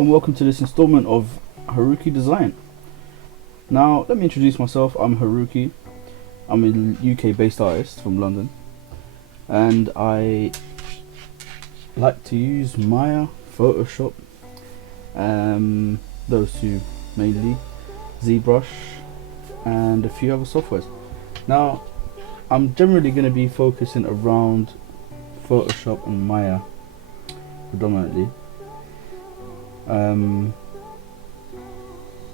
Hello and welcome to this installment of Haruki Design. Now let me introduce myself. I'm Haruki. I'm a UK based artist from London and I like to use Maya, Photoshop, those two mainly, ZBrush and a few other softwares. Now I'm generally going to be focusing around Photoshop and Maya predominantly,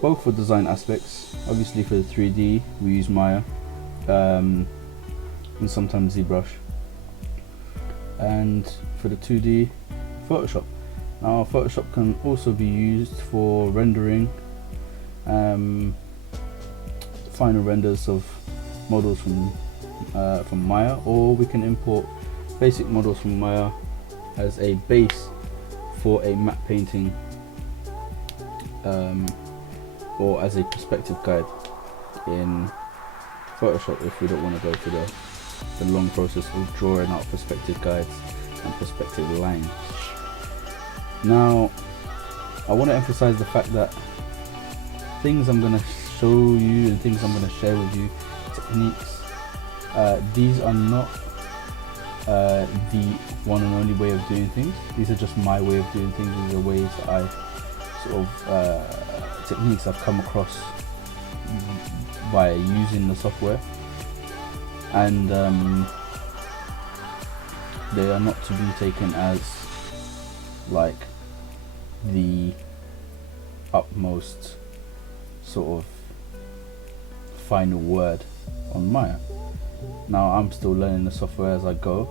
both for design aspects. Obviously for the 3D we use Maya and sometimes ZBrush, and for the 2D Photoshop. Now Photoshop can also be used for rendering, final renders of models from Maya, or we can import basic models from Maya as a base for a matte painting, or as a perspective guide in Photoshop if we don't want to go through the long process of drawing out perspective guides and perspective lines. Now I want to emphasize the fact that things I'm going to show you and things I'm going to share with you, techniques, these are not the one and only way of doing things. These are just my way of doing things. These are ways that I sort of techniques I've come across by using the software, and they are not to be taken as like the utmost sort of final word on Maya. Now I'm still learning the software as I go,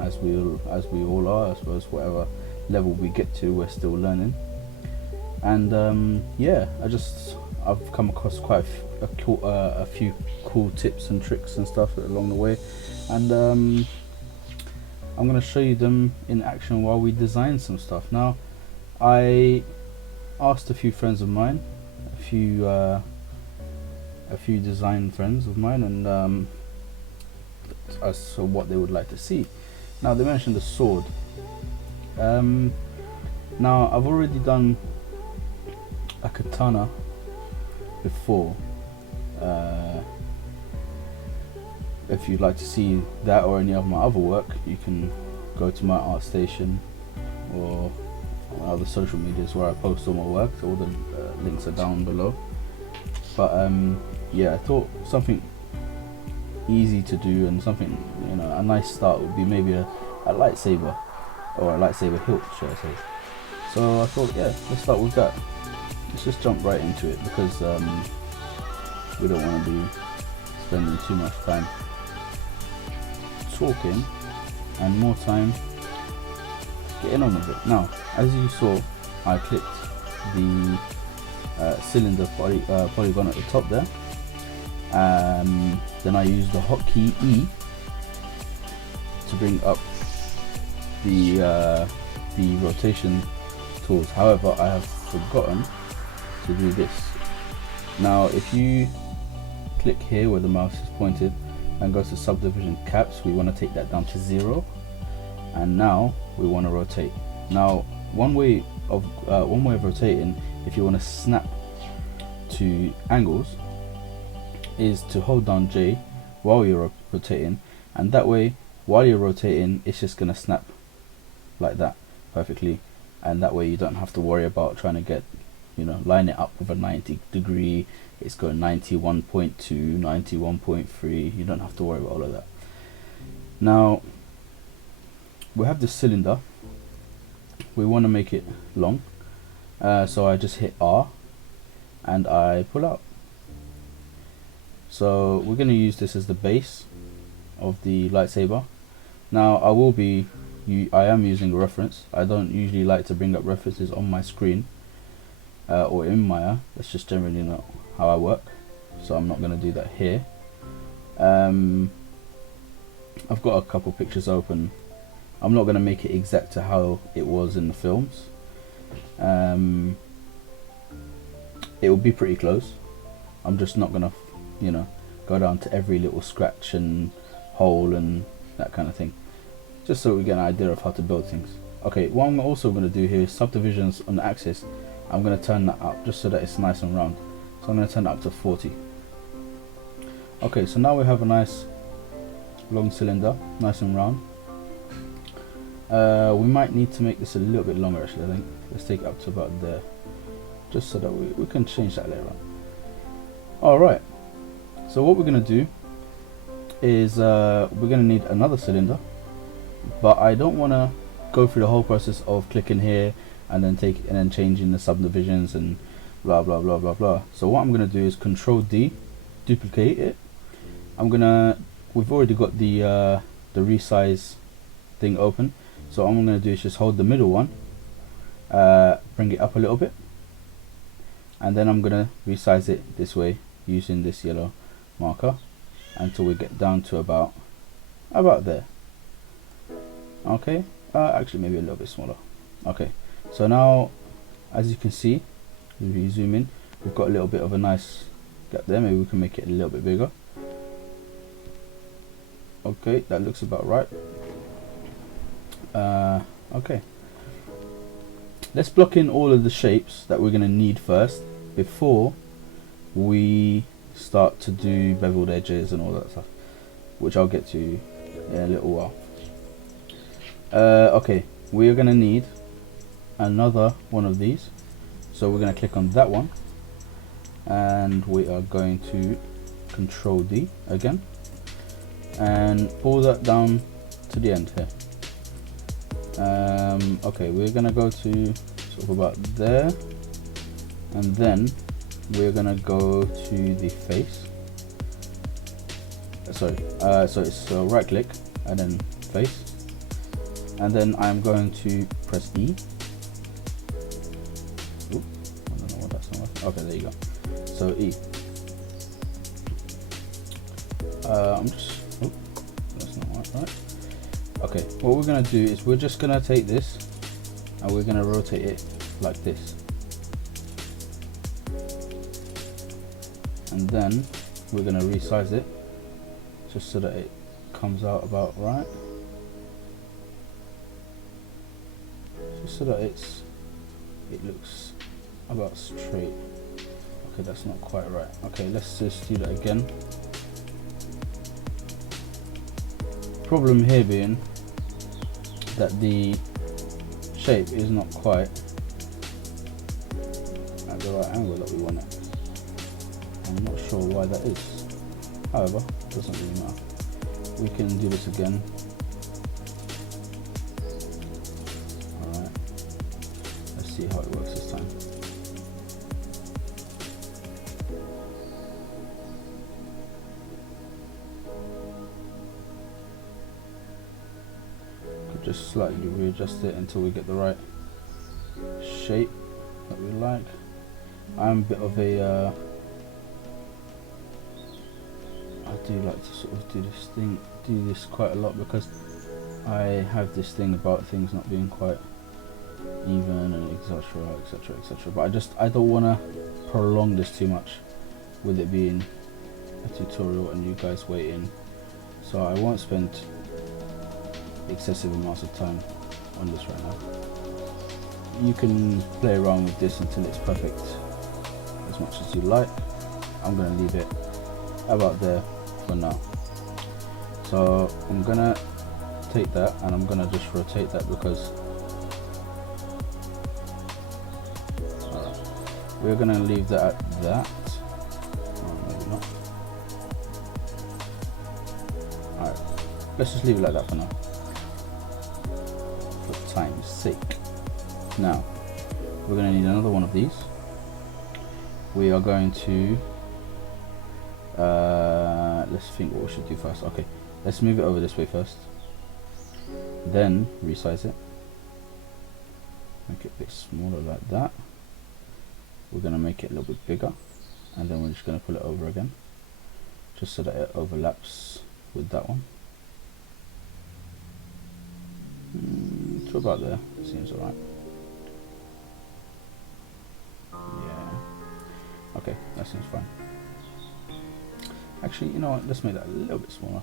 as we all are. I suppose whatever level we get to, we're still learning. And yeah, I've come across quite a few cool tips and tricks and stuff along the way, and I'm going to show you them in action while we design some stuff. Now I asked a few friends of mine, a few design friends of mine, and as to what they would like to see. Now they mentioned the sword. Now I've already done a katana before. If you'd like to see that or any of my other work, you can go to my art station or other social medias where I post all my work. All the links are down below. But yeah, I thought something easy to do and something, you know, a nice start would be maybe a lightsaber, or a lightsaber hilt, should I say. So I thought, yeah, let's start with that. Let's just jump right into it, because we don't want to be spending too much time talking and more time getting on with it. Now, as you saw, I clicked the cylinder polygon at the top there. Then I used the hotkey E to bring up the rotation tools. However, I have forgotten to do this. Now if you click here where the mouse is pointed and go to subdivision caps, we want to take that down to 0, and now we want to rotate. Now one way of rotating, if you want to snap to angles, is to hold down J while you're rotating, and that way while you're rotating it's just gonna snap like that perfectly, and that way you don't have to worry about trying to get, you know, line it up with a 90 degree. It's going 91.2, 91.3. You don't have to worry about all of that. Now we have the cylinder. We want to make it long, so I just hit R and I pull out. So we're going to use this as the base of the lightsaber. Now I am using a reference. I don't usually like to bring up references on my screen or in Maya. That's just generally not how I work, so I'm not going to do that here. I've got a couple pictures open. I'm not going to make it exact to how it was in the films. It will be pretty close. I'm just not going to, you know, go down to every little scratch and hole and that kind of thing, just so we get an idea of how to build things. Okay, what I'm also going to do here is subdivisions on the axis. I'm going to turn that up just so that it's nice and round. So I'm going to turn it up to 40. Okay, so now we have a nice long cylinder, nice and round. We might need to make this a little bit longer actually, I think. Let's take it up to about there, just so that we can change that later on. Alright, so what we're going to do is we're going to need another cylinder, but I don't want to go through the whole process of clicking here and then changing the subdivisions and blah blah blah blah blah. So what I'm going to do is Control D, duplicate it. We've already got the resize thing open, so all I'm going to do is just hold the middle one, bring it up a little bit, and then I'm going to resize it this way using this yellow marker until we get down to about there. Okay, actually maybe a little bit smaller. Okay, so now as you can see, if you zoom in, we've got a little bit of a nice gap there. Maybe we can make it a little bit bigger. Okay, that looks about right. Okay, let's block in all of the shapes that we're going to need first before we start to do beveled edges and all that stuff, which I'll get to in a little while. Okay, we're going to need another one of these, so we're going to click on that one and we are going to Control D again and pull that down to the end here. Okay, we're going to go to sort of about there, and then we're going to go to the face. So it's right click and then face, and then I'm going to press E. Oop, I don't know what that's not working. Okay, there you go. So E. I'm just, oh, that's not right. Okay, what we're gonna do is we're just gonna take this and we're gonna rotate it like this, and then we're gonna resize it just so that it comes out about right, just so that it looks about straight. Okay, that's not quite right. Okay, let's just do that again. Problem here being that the shape is not quite at the right angle that we want it. I'm not sure why that is. However, it doesn't really matter. We can do this again. Alright, let's see how it works this time. Just slightly readjust it until we get the right shape that we like. I'm a bit of a I do like to sort of do this quite a lot, because I have this thing about things not being quite even and etc etc etc, but I don't want to prolong this too much with it being a tutorial and you guys waiting, so I won't spend excessive amounts of time on this right now. You can play around with this until it's perfect as much as you like. I'm going to leave it about there for now. So I'm going to take that and I'm going to just rotate that, because we're going to leave that at that. Oh, maybe not. Alright, let's just leave it like that for now, for time's sake. Now we're going to need another one of these. We are going to let's think what we should do first. Okay, let's move it over this way first, then resize it, make it a bit smaller like that. We're going to make it a little bit bigger, and then we're just going to pull it over again just so that it overlaps with that one. To about there, seems alright. Yeah, okay, that seems fine. Actually, you know what, let's make that a little bit smaller.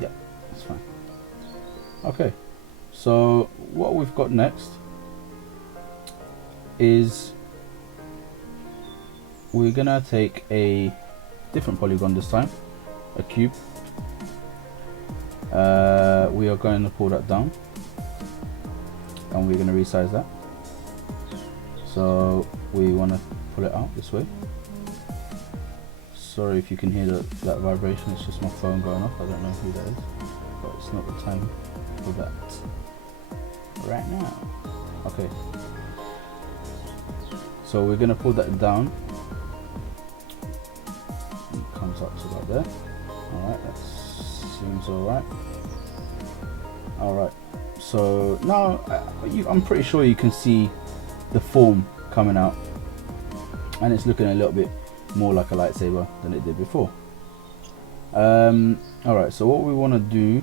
Yeah, that's fine. Okay, so what we've got next is we're gonna take a different polygon this time, a cube. We are going to pull that down and we're going to resize that. So we want to pull it out this way. Sorry if you can hear that vibration, it's just my phone going off. I don't know who that is, but it's not the time for that right now. Okay, so we're going to pull that down. It comes up to about there. Alright, that seems alright. Alright, so now I'm pretty sure you can see the form coming out, and it's looking a little bit more like a lightsaber than it did before. Alright, so what we want to do,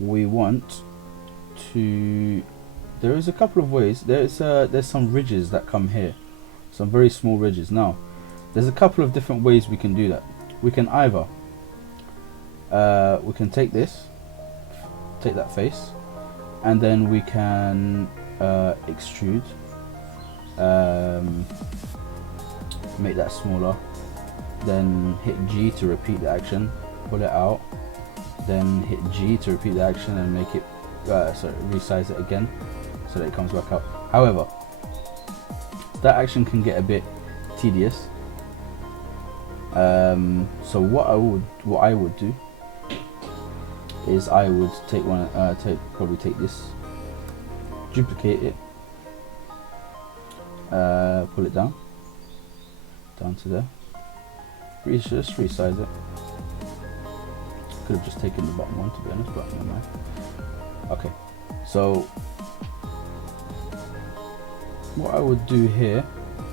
we want to, there is a couple of ways. There's some ridges that come here, some very small ridges. Now there's a couple of different ways we can do that. We can either we can take that face, and then we can extrude, make that smaller, then hit G to repeat the action, pull it out, then hit G to repeat the action and make it resize it again so that it comes back up. However, that action can get a bit tedious. So what I would do is I would take one, probably take this, duplicate it, pull it down to there, just resize it. Could have just taken the bottom one, to be honest, but never mind. Okay, so what I would do here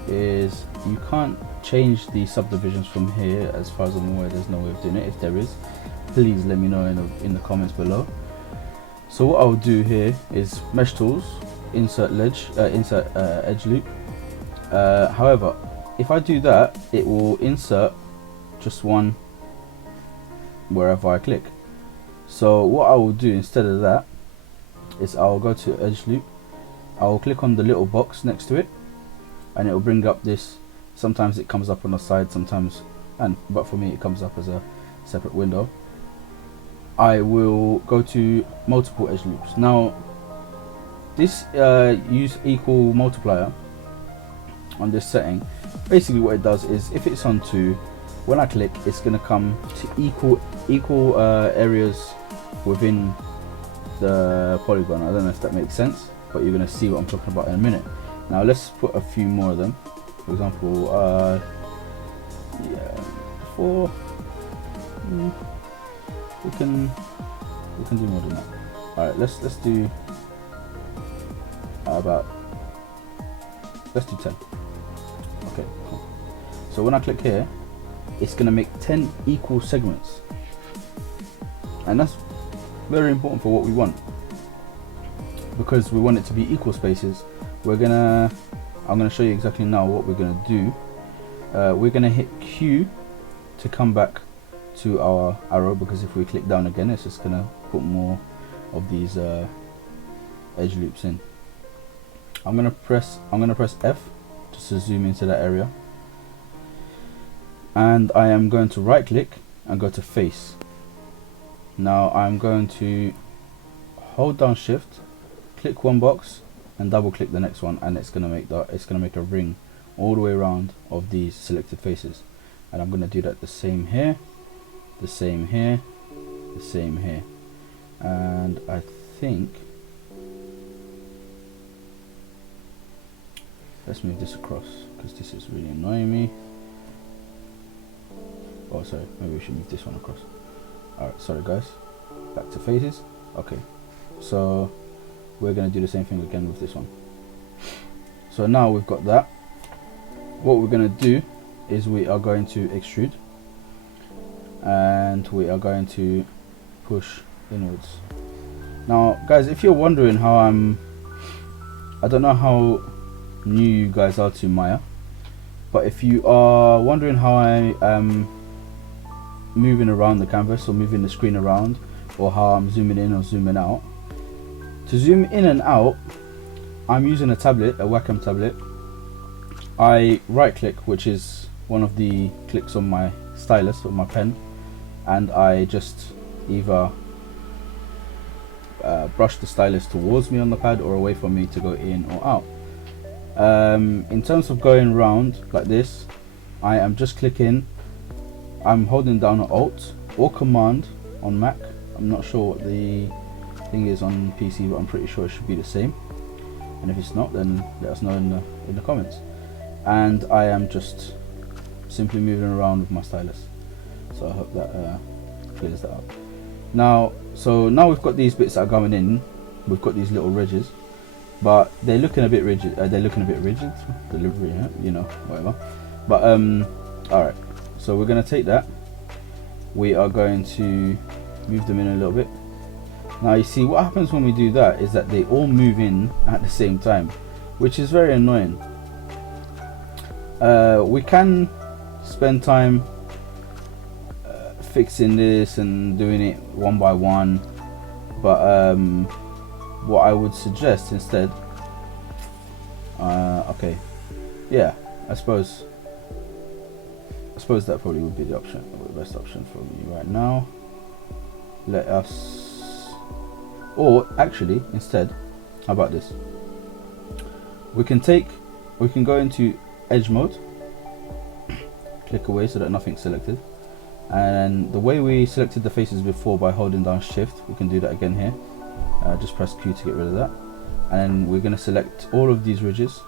is, you can't change the subdivisions from here. As far as I'm aware, there's no way of doing it. If there is, please let me know in the comments below. So what I'll do here is mesh tools, insert edge loop. However, if I do that, it will insert just one wherever I click. So what I will do instead of that is I'll go to edge loop, I'll click on the little box next to it, and it will bring up this. Sometimes it comes up on the side, sometimes, but for me it comes up as a separate window. I will go to multiple edge loops. Now this use equal multiplier on this setting. Basically what it does is, if it's on 2, when I click, it's going to come to equal areas within the polygon. I don't know if that makes sense, but you're going to see what I'm talking about in a minute. Now let's put a few more of them. For example, yeah, 4. We can do more than that. All right, let's do let's do 10. Okay, cool. So when I click here, it's going to make 10 equal segments, and that's very important for what we want, because we want it to be equal spaces. I'm gonna show you exactly now what we're gonna do. We're gonna hit Q to come back to our arrow, because if we click down again, it's just gonna put more of these edge loops in. I'm gonna press F just to zoom into that area, and I am going to right click and go to face. Now I'm going to hold down shift, click one box and double click the next one, and it's gonna make a ring all the way around of these selected faces. And I'm gonna do that the same here, the same here, the same here. And I think, let's move this across because this is really annoying me. Oh sorry, maybe we should move this one across. Alright, sorry guys, back to faces. Okay, so we're going to do the same thing again with this one. So now we've got that. What we're going to do is we are going to extrude, and we are going to push inwards. Now guys, if you're wondering how I don't know how new you guys are to Maya, but if you are wondering how I am moving around the canvas or moving the screen around or how I'm zooming in or zooming out. To zoom in and out, I'm using a tablet, a Wacom tablet. I right click, which is one of the clicks on my stylus or my pen, and I just either brush the stylus towards me on the pad or away from me to go in or out. In terms of going round like this, I am just clicking, I'm holding down Alt or Command on Mac. I'm not sure what the thing is on PC, but I'm pretty sure it should be the same, and if it's not, then let us know in the comments. And I am just simply moving around with my stylus, so I hope that clears that up. Now we've got these bits that are going in, we've got these little ridges, but they're looking a bit rigid. Delivery, yeah? You know, whatever. But alright, so we're going to take that, we are going to move them in a little bit. Now you see what happens when we do that is that they all move in at the same time, which is very annoying. We can spend time fixing this and doing it one by one, but what I would suggest instead, okay, yeah, I suppose that probably would be the option, or the best option for me right now. Let us, or actually instead, how about this? We can go into edge mode, click away so that nothing's selected, and the way we selected the faces before by holding down shift, we can do that again here. Just press Q to get rid of that, and then we're going to select all of these ridges.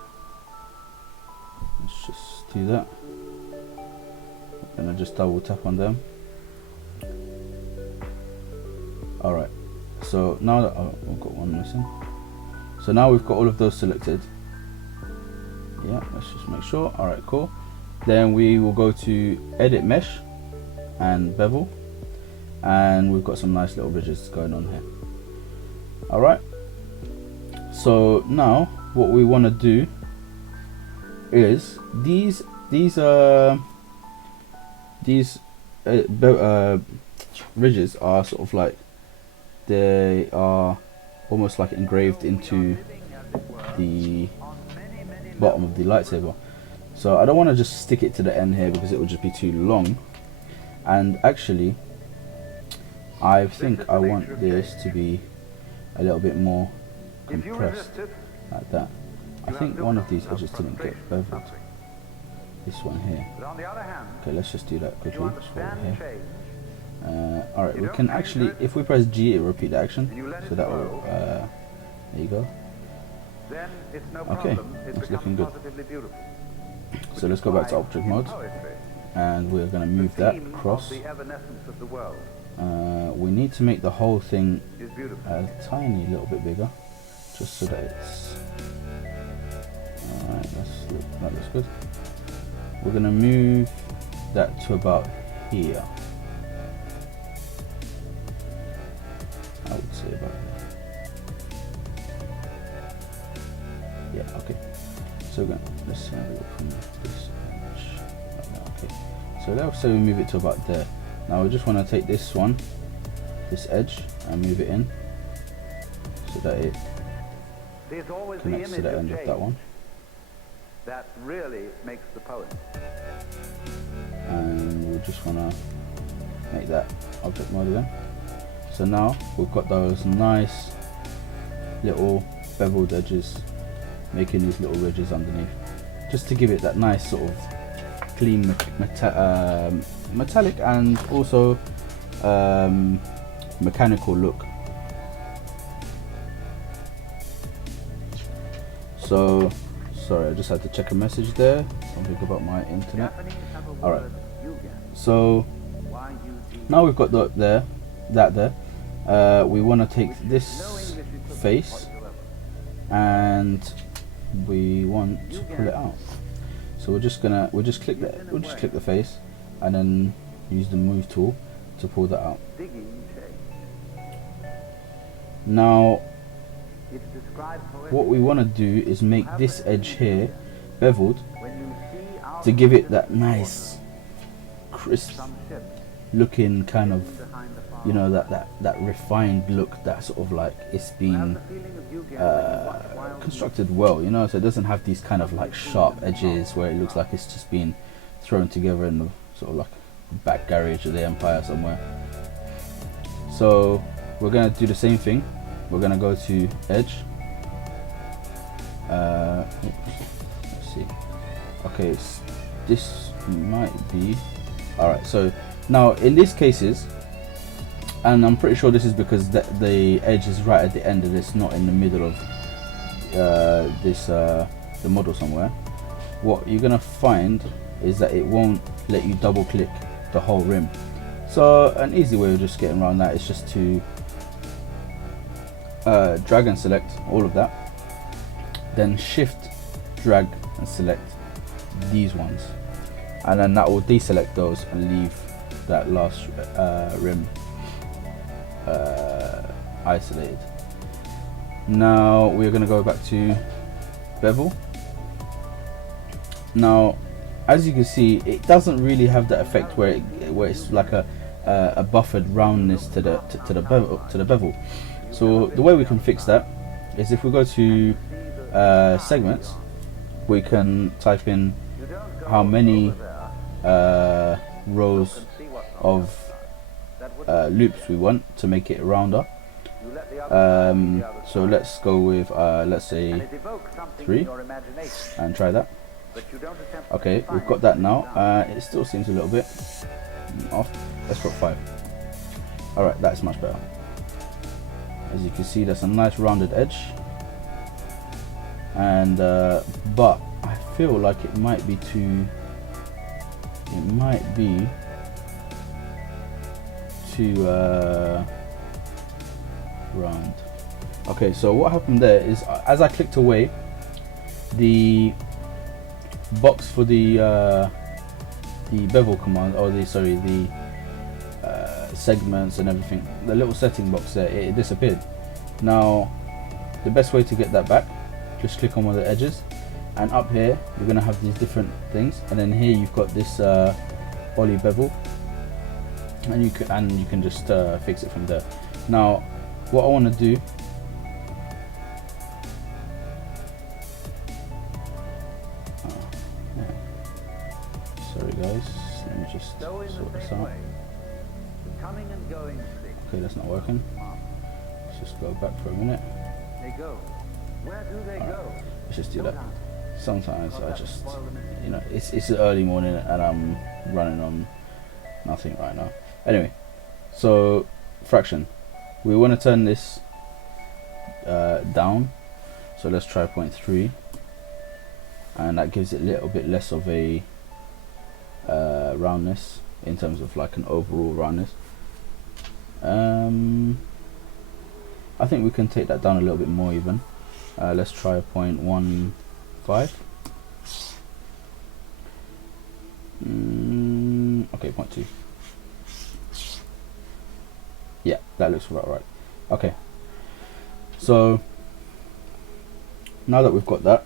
Let's just do that, and I just double tap on them. Alright, so now that I've got one missing, so now we've got all of those selected. Yeah, let's just make sure. Alright, cool. Then we will go to edit mesh and bevel, and we've got some nice little ridges going on here. Alright, so now what we want to do is these ridges are sort of like, they are almost like engraved into the bottom of the lightsaber. So I don't want to just stick it to the end here because it would just be too long, and actually I think I want this to be a little bit more compressed like that. I think one of these edges didn't get beveled, this one here. Okay, let's just do that quickly. Alright, we can actually, if we press G, it will repeat the action, so that will there you go. Okay, that's looking good. So let's go back to object mode, and we're going to move that across. We need to make the whole thing a tiny little bit bigger, just so that it's alright. That looks good. We're going to move that to about here, I would say about here. Yeah, okay. So let's have a look from this edge like that. Okay, so let's say we move it to about there. Now we just want to take this one, this edge, and move it in so that it connects to the end of that one. That really makes the poem. And we just want to make that object mode again. So now we've got those nice little beveled edges, making these little ridges underneath, just to give it that nice sort of clean metallic and also mechanical look. So sorry, I just had to check a message there, something about my internet. Alright, so now we've got that there. We want to take this face and we want to pull it out. So we'll just click the face and then use the move tool to pull that out. Now what we want to do is make this edge here beveled to give it that nice crisp looking kind of you know, that refined look, that sort of like it's been constructed well, you know, so it doesn't have these kind of like sharp edges where it looks like it's just been thrown together in the sort of like back garage of the Empire somewhere. So we're gonna do the same thing. We're gonna go to edge. Let's see. Okay, this might be alright. So now in these cases, and I'm pretty sure this is because the edge is right at the end of this, not in the middle of the model somewhere. What you're gonna find is that it won't let you double click the whole rim. So an easy way of just getting around that is just to drag and select all of that, then shift drag and select these ones, and then that will deselect those and leave that last rim isolated. Now we're going to go back to bevel. Now as you can see, it doesn't really have that effect where it's like a buffered roundness to the bevel. So the way we can fix that is if we go to segments, we can type in how many rows of loops we want to make it rounder. So let's go with let's say 3 and try that. Okay, we've got that now. It still seems a little bit off. Let's drop 5. Alright, that's much better. As you can see, that's a nice rounded edge, and but I feel like it might be too round. Okay, so what happened there is as I clicked away, the box for the bevel command, or the segments and everything, the little setting box there, it disappeared. Now the best way to get that back, just click on one of the edges, and up here you're going to have these different things, and then here you've got this poly bevel, and you can just fix it from there. Now what I want to do, sorry guys, let me just sort this out. Okay, that's not working. Let's just go back for a minute. Let's just do that. Sometimes I just, you know, it's the early morning and I'm running on nothing right now. Anyway, so fraction, we want to turn this down, so let's try 0.3, and that gives it a little bit less of a roundness in terms of like an overall roundness. I think we can take that down a little bit more even. Let's try 0.15. Okay, 0.2. Yeah, that looks about right. Okay, so now that we've got that,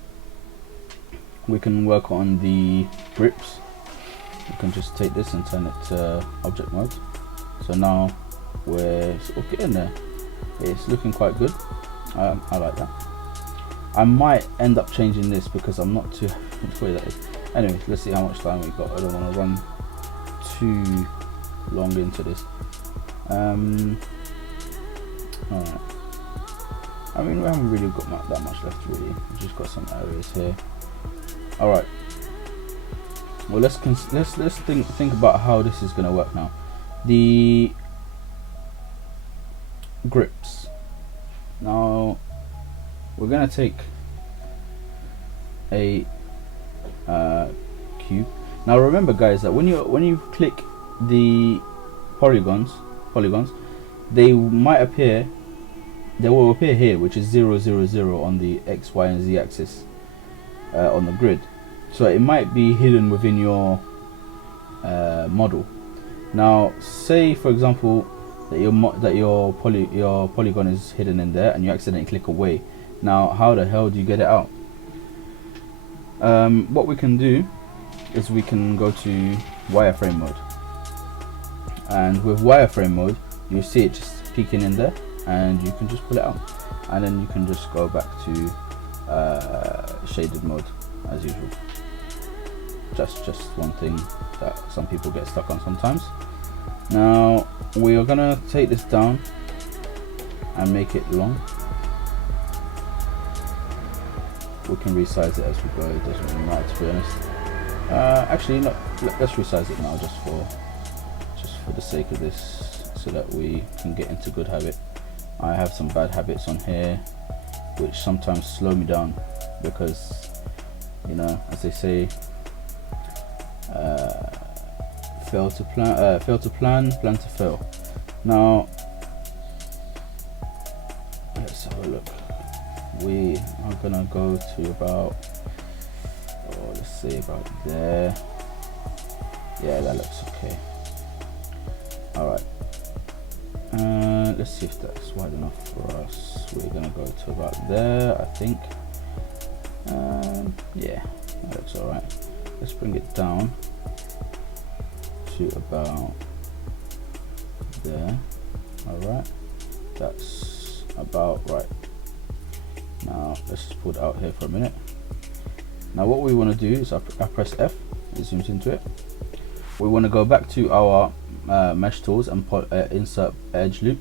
we can work on the grips. We can just take this and turn it to object mode. So now we're sort of getting there. It's looking quite good. I like that. I might end up changing this because I'm not too happy with the way that is. Anyway, let's see how much time we've got. I don't want to run too long into this. Alright. I mean, we haven't really got that much left really. We've just got some areas here. Alright. Well, let's think about how this is going to work now. The grips. Now we're going to take a cube. Now remember guys that when you click the polygons, they will appear here, which is 0, 0, 0 on the X, Y and Z axis on the grid. So it might be hidden within your model. Now say for example that your polygon is hidden in there and you accidentally click away. Now how the hell do you get it out? What we can do is we can go to wireframe mode, and with wireframe mode you see it just peeking in there, and you can just pull it out, and then you can just go back to shaded mode as usual. Just one thing that some people get stuck on sometimes. Now we are gonna take this down and make it long. We can resize it as we go, it doesn't really matter, to be honest. Actually no, let's resize it now, just for the sake of this, so that we can get into good habit. I have some bad habits on here which sometimes slow me down, because, you know, as they say, fail to plan, plan to fail. Now let's have a look. We are gonna go to about, let's say about there. Yeah, that looks okay. All right, let's see if that's wide enough for us. We're gonna go to about there, I think. Yeah, that looks all right. Let's bring it down to about there. All right, that's about right. Now let's just pull it out here for a minute. Now what we want to do is I press F, it zooms into it. We want to go back to our mesh tools and insert edge loop.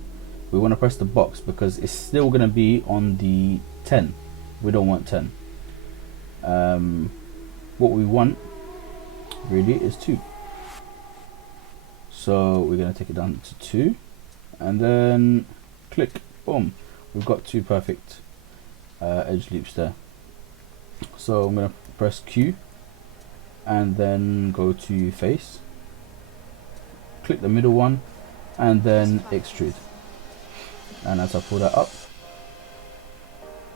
We want to press the box because it's still going to be on the 10. We don't want 10. What we want really is 2. So we're going to take it down to 2 and then click, boom, we've got 2 perfect edge loops there. So I'm going to press Q and then go to face, click the middle one and then extrude, and as I pull that up,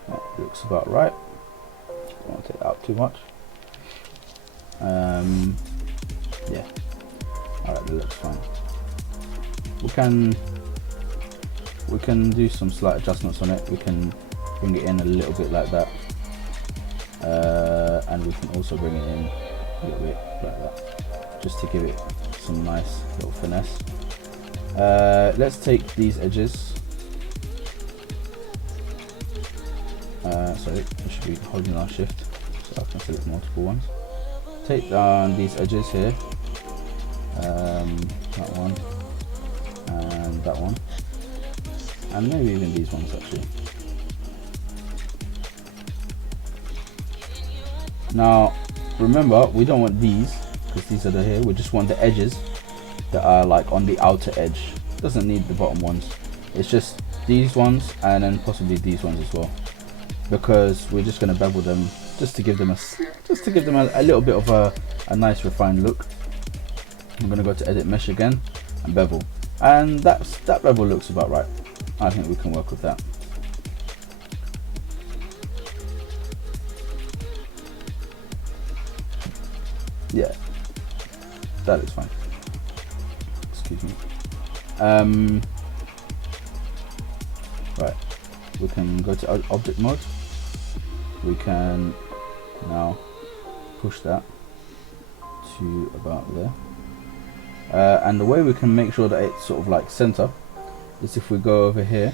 that looks about right. Don't want to take that out too much. Yeah, alright, that looks fine. We can do some slight adjustments on it. We can bring it in a little bit like that, and we can also bring it in a little bit like that, just to give it some nice little finesse. Let's take these edges, sorry, we should be holding our shift so I can select multiple ones. Take down these edges here, that one and that one, and maybe even these ones actually. Now remember, we don't want these because these are the here, we just want the edges that are like on the outer edge. Doesn't need the bottom ones, it's just these ones and then possibly these ones as well, because we're just going to bevel them just to give them a little bit of a nice refined look. I'm going to go to edit mesh again and bevel, and that bevel looks about right. I think we can work with that. Yeah, that is fine. Excuse me. Right, we can go to object mode. We can now push that to about there, and the way we can make sure that it's sort of like center is if we go over here.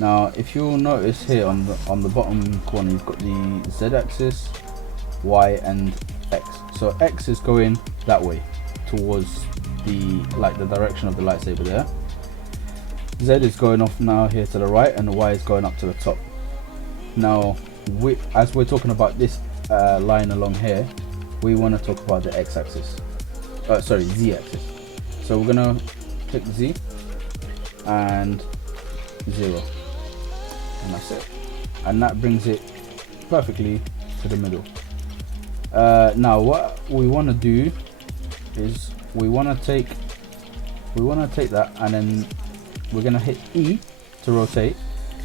Now if you'll notice here on the bottom corner, you've got the Z-axis, Y and X. So X is going that way towards the direction of the lightsaber there. Z is going off now here to the right, and the Y is going up to the top. Now as we're talking about this line along here, we want to talk about the X-axis, sorry, Z-axis. So we're gonna click Z and 0, and that's it, and that brings it perfectly to the middle. Now what we want to do is we want to take that, and then we're going to hit E to rotate,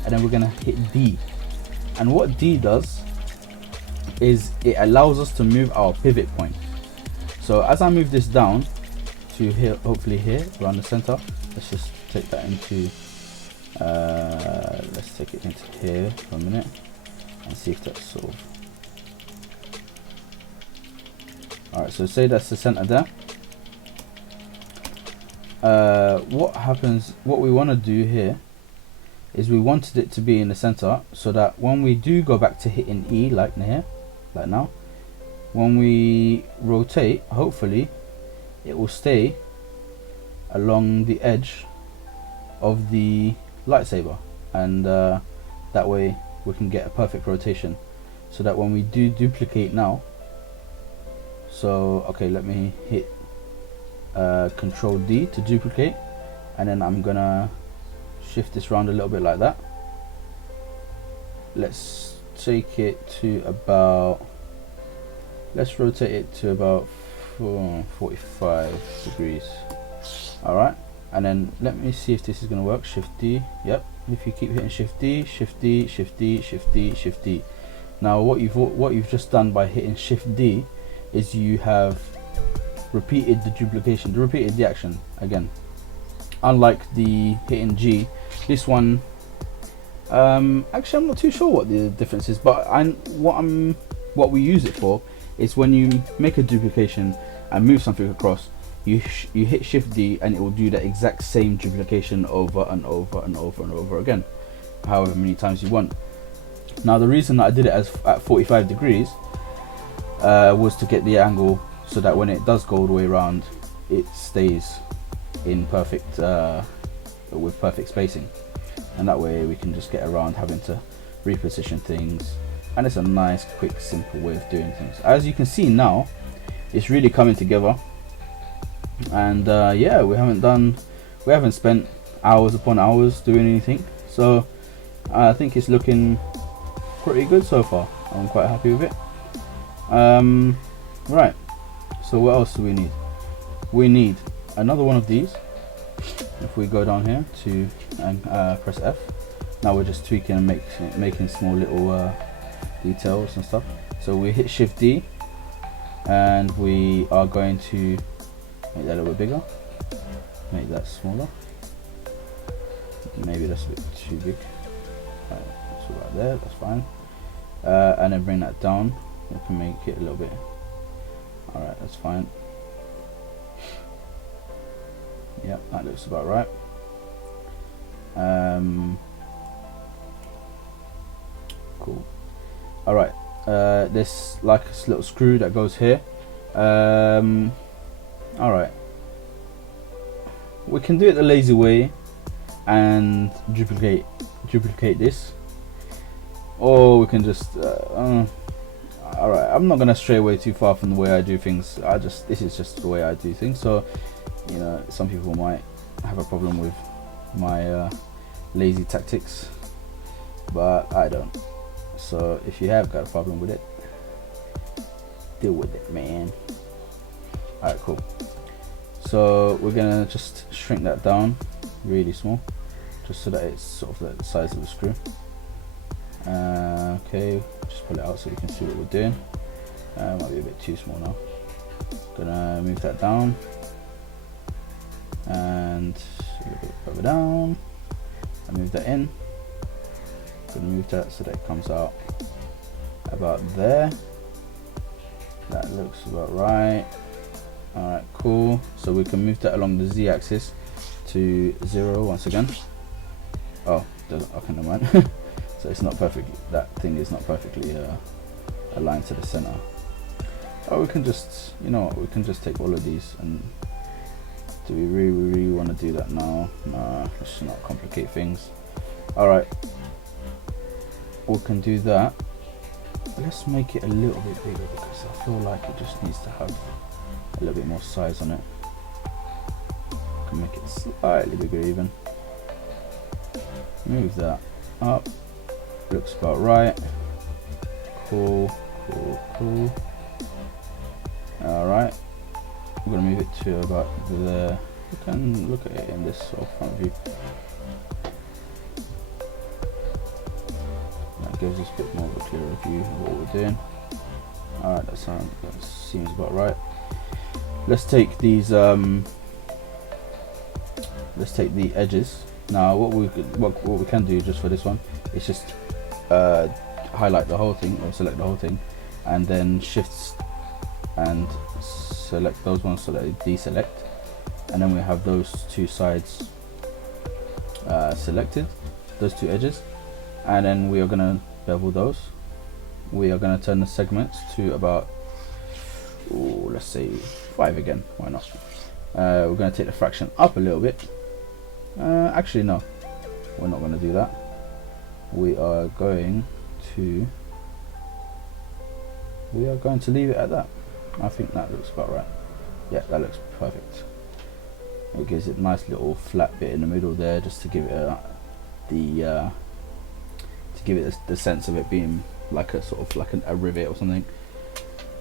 and then we're going to hit D, and what D does is it allows us to move our pivot point. So as I move this down to here, hopefully here around the center, let's just take that into let's take it into here for a minute and see if that's sort of alright. So say that's the center there. what we want to do here is we wanted it to be in the center, so that when we do go back to hitting E, like here, like now, when we rotate, hopefully it will stay along the edge of the lightsaber, and that way we can get a perfect rotation, so that when we do duplicate now, so okay, let me hit Control D to duplicate, and then I'm gonna shift this around a little bit like that. Let's take it to about, let's rotate it to about 45 degrees. Alright, and then let me see if this is going to work. Shift D. Yep, if you keep hitting Shift D, Shift D, Shift D, Shift D, Shift D. Now what you've just done by hitting Shift D is you have repeated the duplication, repeated the action again. Unlike the hitting G, this one, actually I'm not too sure what the difference is, but what we use it for is when you make a duplication and move something across, you hit Shift D and it will do the exact same duplication over and over and over and over again, however many times you want. Now the reason that I did it at 45 degrees was to get the angle so that when it does go all the way around, it stays in perfect with perfect spacing, and that way we can just get around having to reposition things, and it's a nice, quick, simple way of doing things. As you can see now, it's really coming together, and yeah, we haven't spent hours upon hours doing anything, so I think it's looking pretty good so far. I'm quite happy with it. Right, so what else do we need? We need another one of these. If we go down here to and press F, now we're just tweaking and making small little details and stuff. So we hit Shift D, and we are going to make that a little bit bigger, make that smaller, maybe that's a bit too big, so right there, that's fine, and then bring that down. We can make it a little bit, alright, that's fine. Yep, that looks about right. Cool. Alright, there's like a little screw that goes here. Alright, we can do it the lazy way and duplicate this, or we can just alright, I'm not gonna stray away too far from the way I do things. This is just the way I do things, so you know, some people might have a problem with my lazy tactics, but I don't. So if you have got a problem with it, deal with it, man. Alright, cool. So we're gonna just shrink that down really small, just so that it's sort of like the size of the screw. Okay, just pull it out so you can see what we're doing. Might be a bit too small now. Gonna move that down and a little bit further down, and move that in. Gonna move that so that it comes out about there. That looks about right. Alright, cool. So we can move that along the Z axis to 0 once again. Oh, okay, never mind. So it's not perfect, that thing is not perfectly aligned to the center. Oh, we can just, you know what, we can just take all of these, and do we really want to do that now? Nah, let's not complicate things. Alright, we can do that. Let's make it a little bit bigger, because I feel like it just needs to have a little bit more size on it. I can make it slightly bigger even. Move that up. Looks about right. Cool. Alright, we're going to move it to about there. You can look at it in this sort of front view. That gives us a bit more of a clearer view of what we're doing. Alright, that seems about right. Let's take these let's take the edges. Now what we can do just for this one is just highlight the whole thing, or select the whole thing, and then shift and select those ones so that they deselect, and then we have those two sides selected, those two edges, and then we are going to bevel those. We are going to turn the segments to about, let's say 5 again, why not. We're going to take the fraction up a little bit. Actually no, we're not going to do that. We are going to leave it at that. I think that looks about right. Yeah, that looks perfect. It gives it a nice little flat bit in the middle there, just to give it the sense of it being like a sort of like a rivet or something.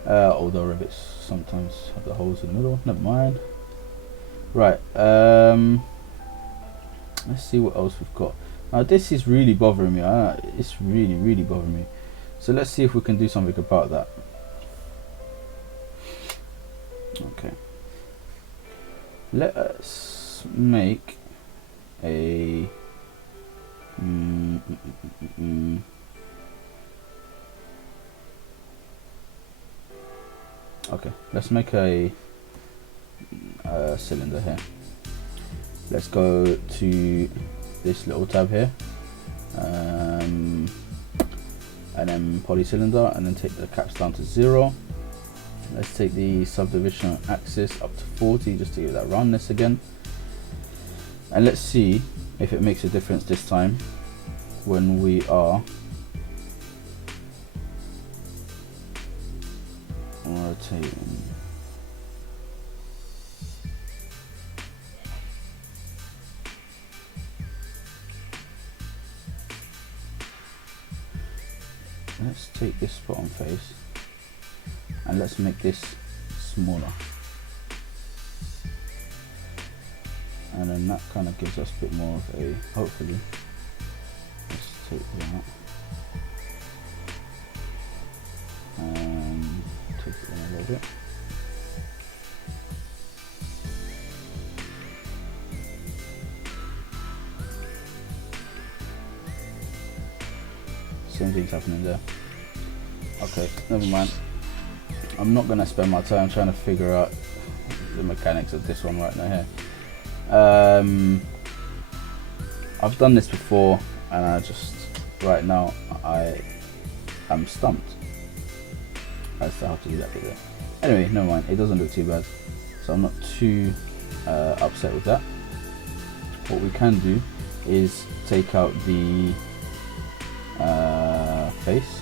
Although rivets sometimes have the holes in the middle. Never mind. Right. Let's see what else we've got. Now this is really bothering me. It's really bothering me. So let's see if we can do something about that. Okay. Let us make a okay, let's make a cylinder here. Let's go to this little tab here, and then polycylinder, and then take the caps down to 0. Let's take the subdivision axis up to 40 just to give that roundness again, and let's see if it makes a difference this time when we are rotating. Let's take this bottom face and let's make this smaller, and then that kind of gives us a bit more of a, hopefully, let's take that and take it in a little bit. Same thing's happening there. Okay, never mind. I'm not gonna spend my time trying to figure out the mechanics of this one right now here. I've done this before, and I just right now I'm stumped as to how to do that bit there. Anyway, never mind. It doesn't look too bad, so I'm not too upset with that. What we can do is take out the face,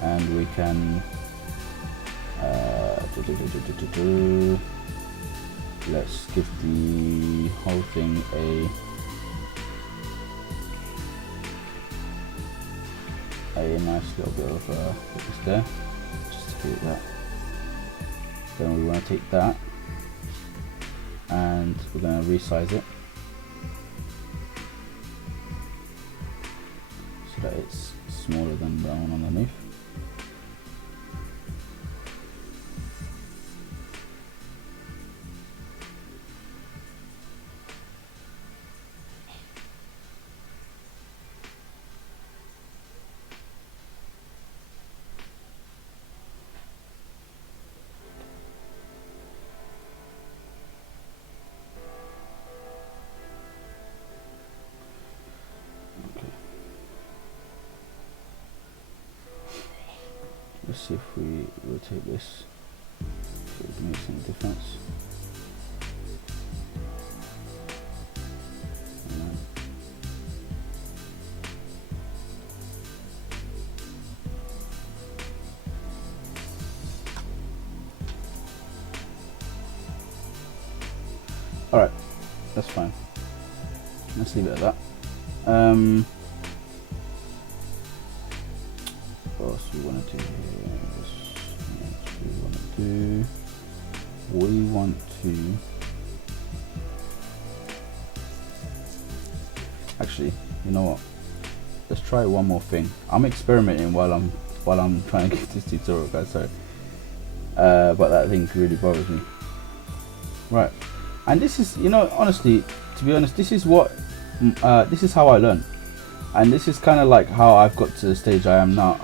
and we can let's give the whole thing a nice little bit of thickness there, just to give it that. Then we want to take that and we're going to resize it so that it's smaller than the one underneath. Let's see if we rotate this so it makes any difference. Alright, that's fine. Let's leave it at that. What else we want to do here? We want to actually, you know what? Let's try one more thing. I'm experimenting while I'm trying to give this tutorial, guys. Sorry, but that thing really bothers me. Right, and this is, you know, honestly, to be honest, this is what this is how I learn, and this is kind of like how I've got to the stage I am now,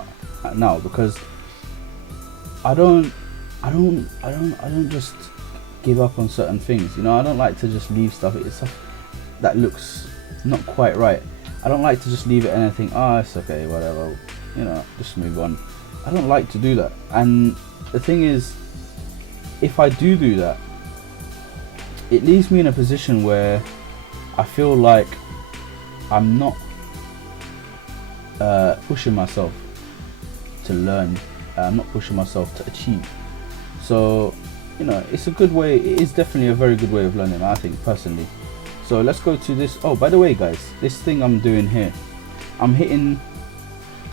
because I don't I don't just give up on certain things. You know, I don't like to just leave stuff. It's stuff that looks not quite right. I don't like to just leave it and think, oh, it's okay, whatever. You know, just move on. I don't like to do that. And the thing is, if I do that, it leaves me in a position where I feel like I'm not pushing myself to learn. I'm not pushing myself to achieve. So, you know, it's a good way. It is definitely a very good way of learning, I think, personally. So let's go to this. Oh, by the way, guys, this thing I'm doing here, I'm hitting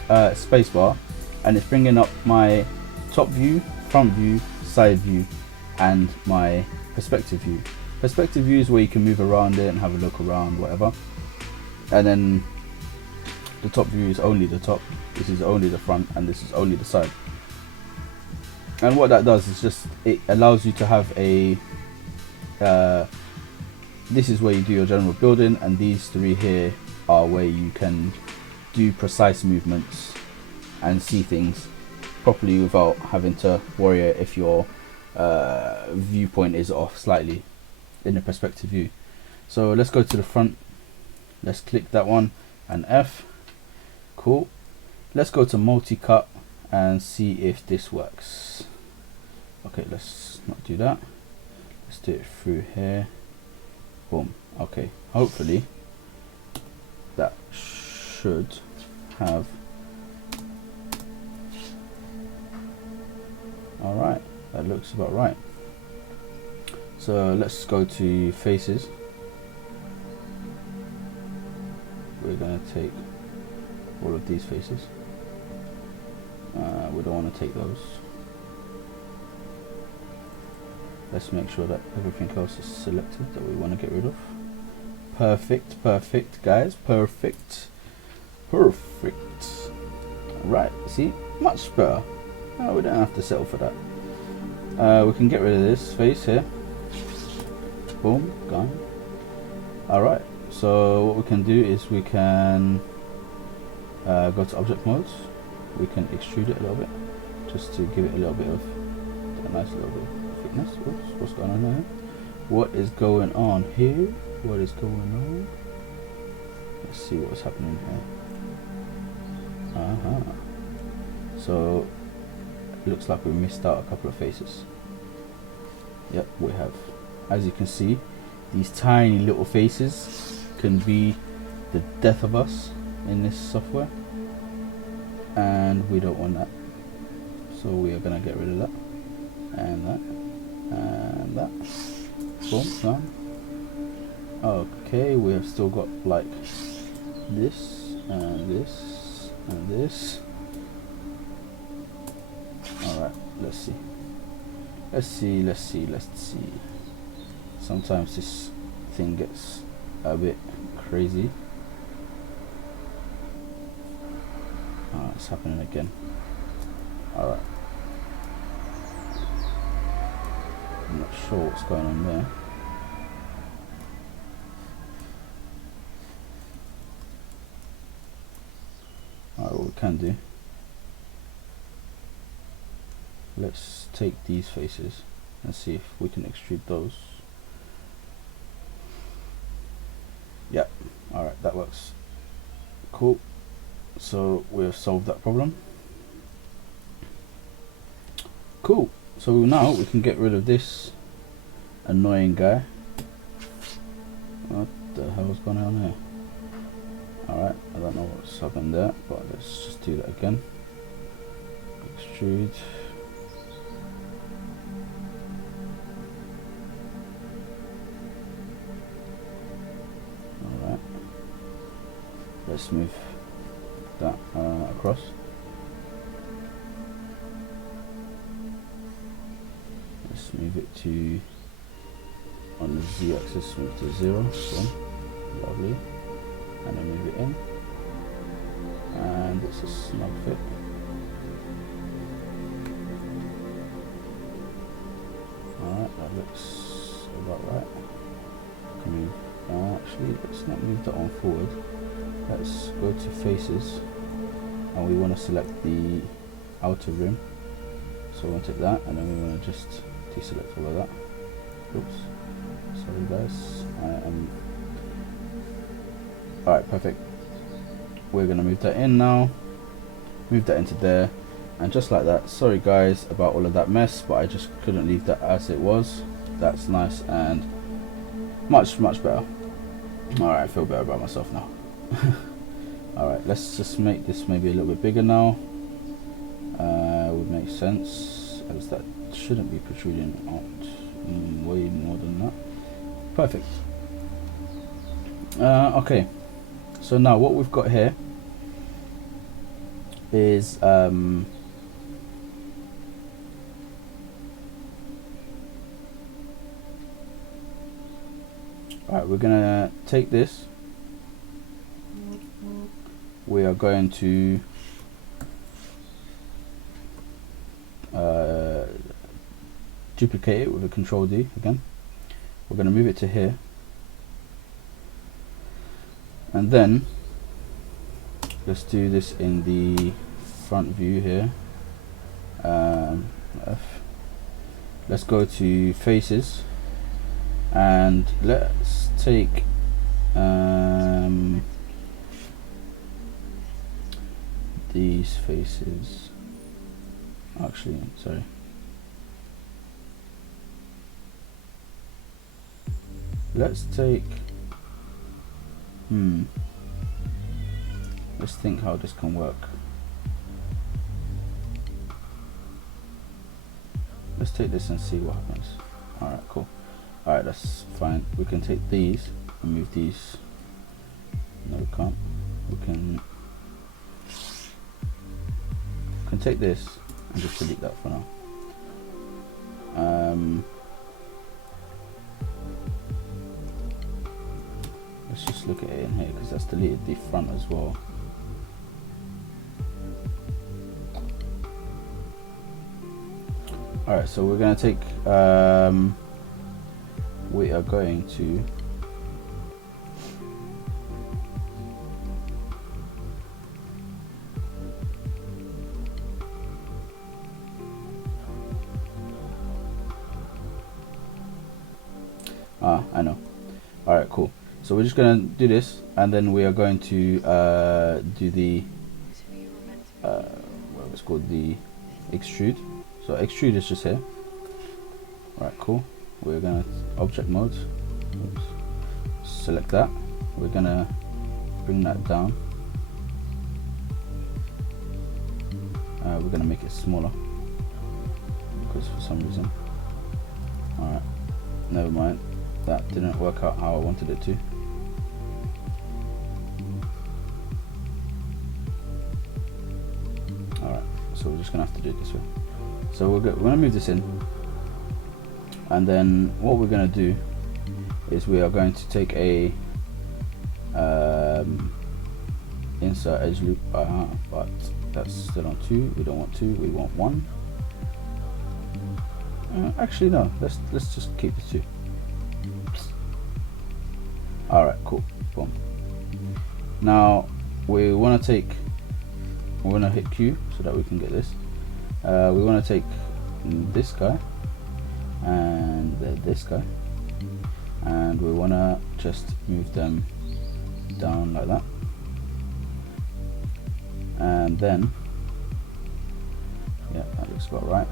spacebar, and it's bringing up my top view, front view, side view, and my perspective view. Perspective view is where you can move around it and have a look around, whatever. And then the top view is only the top. This is only the front, and this is only the side. And what that does is just, it allows you to have a this is where you do your general building, and these three here are where you can do precise movements and see things properly without having to worry if your viewpoint is off slightly in the perspective view. So let's go to the front. Let's click that one and F. Cool. Let's go to multi-cut and see if this works. Okay, let's not do that. Let's do it through here. Boom. Okay, hopefully that should have. Alright, that looks about right. So let's go to faces. We're going to take all of these faces. We don't want to take those. Let's make sure that everything else is selected that we want to get rid of. Perfect, perfect, guys, perfect, perfect. Right, see, much better. We don't have to settle for that. We can get rid of this face here. Boom, gone. Alright, so what we can do is we can go to object modes. We can extrude it a little bit, just to give it a little bit of a nice little bit of thickness. Oops, what's going on there? What is going on here? What is going on? Let's see what's happening here. So it looks like we missed out a couple of faces. Yep, we have. As you can see, these tiny little faces can be the death of us in this software, and we don't want that. So we are going to get rid of that, and that, and that. Boom, done. Okay, we have still got like this, and this, and this. Alright, let's see. Let's see, let's see, let's see. Sometimes this thing gets a bit crazy. It's happening again. Alright. I'm not sure what's going on there. Alright, what we can do, let's take these faces and see if we can extrude those. Yep, alright, that works. Cool. So we have solved that problem. Cool. So now we can get rid of this annoying guy. What the hell's going on here? Alright, I don't know what's happened there, but let's just do that again. Extrude. Alright. Let's move that across. Let's move it to, on the Z axis, move to 0. So lovely. And then move it in, and it's a snug fit. Alright, that looks about right. Can move, actually let's not move that one forward. Let's go to faces, and we want to select the outer rim. So we're going to take that, and then we're going to just deselect all of that. Oops, sorry guys, I am... Alright, perfect. We're going to move that in now, move that into there, and just like that. Sorry guys about all of that mess, but I just couldn't leave that as it was. That's nice and much better. Alright, I feel better about myself now. Alright, let's just make this maybe a little bit bigger now. Would make sense, as that shouldn't be protruding out way more than that. Perfect. Okay, so now what we've got here is right, we're gonna take this, we are going to duplicate it with a Control D again. We're going to move it to here, and then let's do this in the front view here. Let's go to faces, and let's take these faces. Actually, sorry. Let's take. Let's think how this can work. Let's take this and see what happens. Alright, cool. Alright, that's fine. We can take these and move these. No, we can't. We can take this and just delete that for now. Let's just look at it in here, because that's deleted the front as well. Alright, so we're going to take, we are going to I know. Alright, cool. So we're just going to do this, and then we are going to do the what was called the extrude. So extrude is just here. Alright, cool. We're going to object mode. Oops. Select that. We're going to bring that down. We're going to make it smaller, because for some reason. Alright, never mind. That didn't work out how I wanted it to. Alright, so we're just going to have to do it this way. So we're going to move this in, and then what we're going to do is we are going to take a insert edge loop, but that's still on 2. We don't want 2, we want 1. Actually no, let's just keep the 2. Alright, cool. Boom. Now we want to take, we're going to hit Q so that we can get this. We want to take this guy and this guy, and we want to just move them down like that, and then yeah, that looks about right.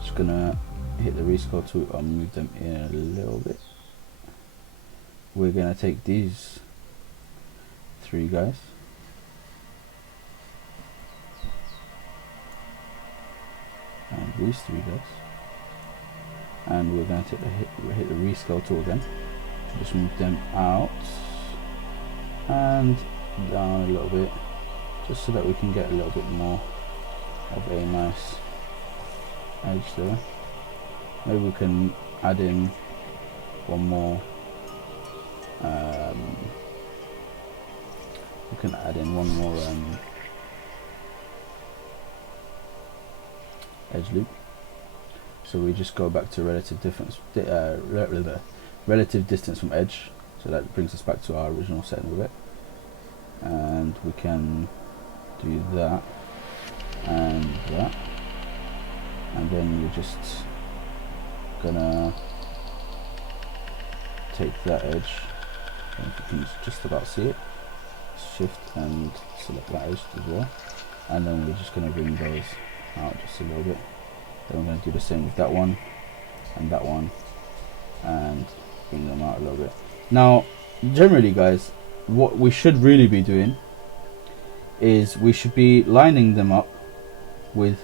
Just gonna hit the rescale tool and move them in a little bit. We're gonna take these 3 guys, and these 3 guys, and we're going to hit the rescale tool again. Just move them out and down a little bit, just so that we can get a little bit more of a nice edge there. Maybe we can add in one more. We can add in one more edge loop. So we just go back to relative difference, relative distance from edge. So that brings us back to our original setting of it, and we can do that and that. and then you're just gonna take that edge, and you can just about see it, shift and select that edge as well, and then we're just going to bring those out just a little bit. Then we're going to do the same with that one and that one, and bring them out a little bit. Now generally guys, what we should really be doing is we should be lining them up with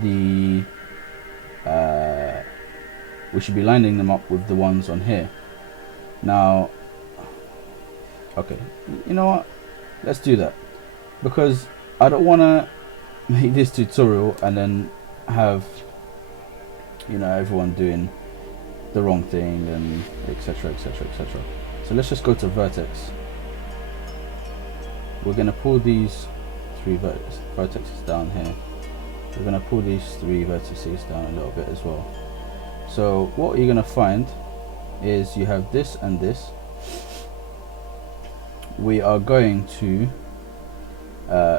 the ones on here. Now okay, you know what, let's do that, because I don't want to make this tutorial and then have, you know, everyone doing the wrong thing and etc etc etc. So let's just go to vertex. We're going to pull these 3 vertices down here. We're going to pull these 3 vertices down a little bit as well. So what you're going to find is you have this and this. We are going to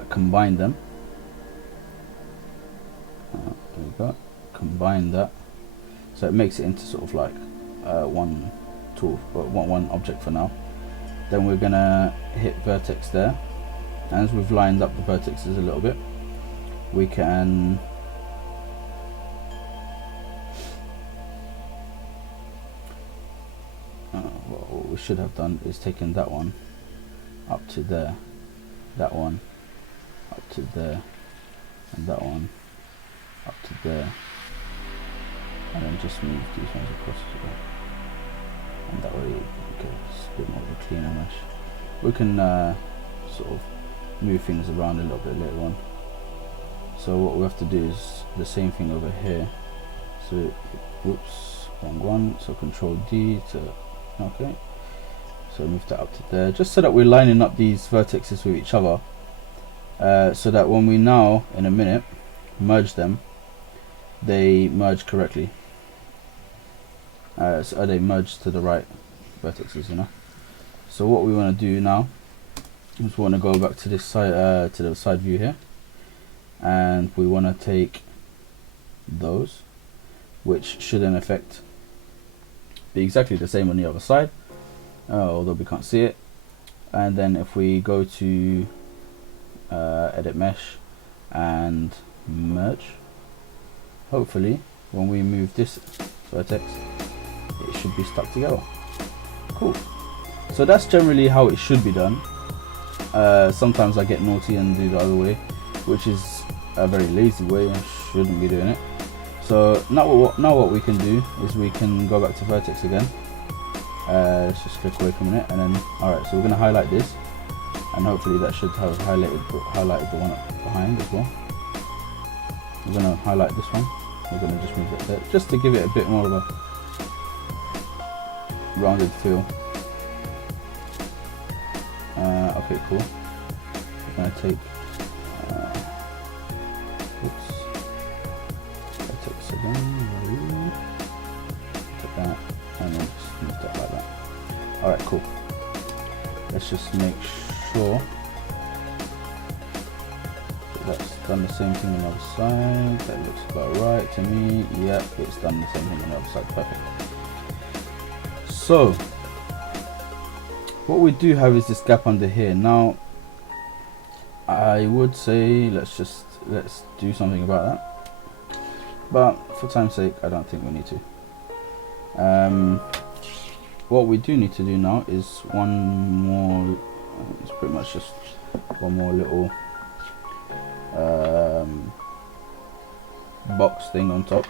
combine them. There we go. Combine that, so it makes it into sort of like one tool, but one object for now. Then we're gonna hit vertex there. As we've lined up the vertices a little bit, we can what we should have done is taken that one up to there, that one up to there, and that one up to there, and then just move these ones across as well, and that way it's a bit more of a cleaner mesh. We can sort of move things around a little bit later on. So what we have to do is the same thing over here. So whoops, wrong one. So Control D to, okay, so move that up to there, just so that we're lining up these vertices with each other, so that when we now in a minute merge them, they merge correctly. So they merge to the right vertices, you know. So what we want to do now is we want to go back to this side, to the side view here, and we want to take those, which should in effect be exactly the same on the other side, although we can't see it. And then if we go to edit mesh and merge, hopefully when we move this vertex it should be stuck together. Cool. So that's generally how it should be done. Sometimes I get naughty and do the other way, which is a very lazy way. I shouldn't be doing it. So now what we can do is we can go back to vertex again. Let's just click away from it, and then alright, so we're going to highlight this, and hopefully that should have highlighted the one up behind as well. We're going to highlight this one. We're going to just move it there, just to give it a bit more of a rounded feel. Okay, cool. We're going to take vertex again, take that, and then just move that like that. Alright, cool. Let's just make sure that's done the same thing on the other side. That looks about right to me. Yep, it's done the same thing on the other side. Perfect. So what we do have is this gap under here. Now I would say let's do something about that, but for time's sake I don't think we need to. What we do need to do now is one more, it's pretty much just one more little box thing on top,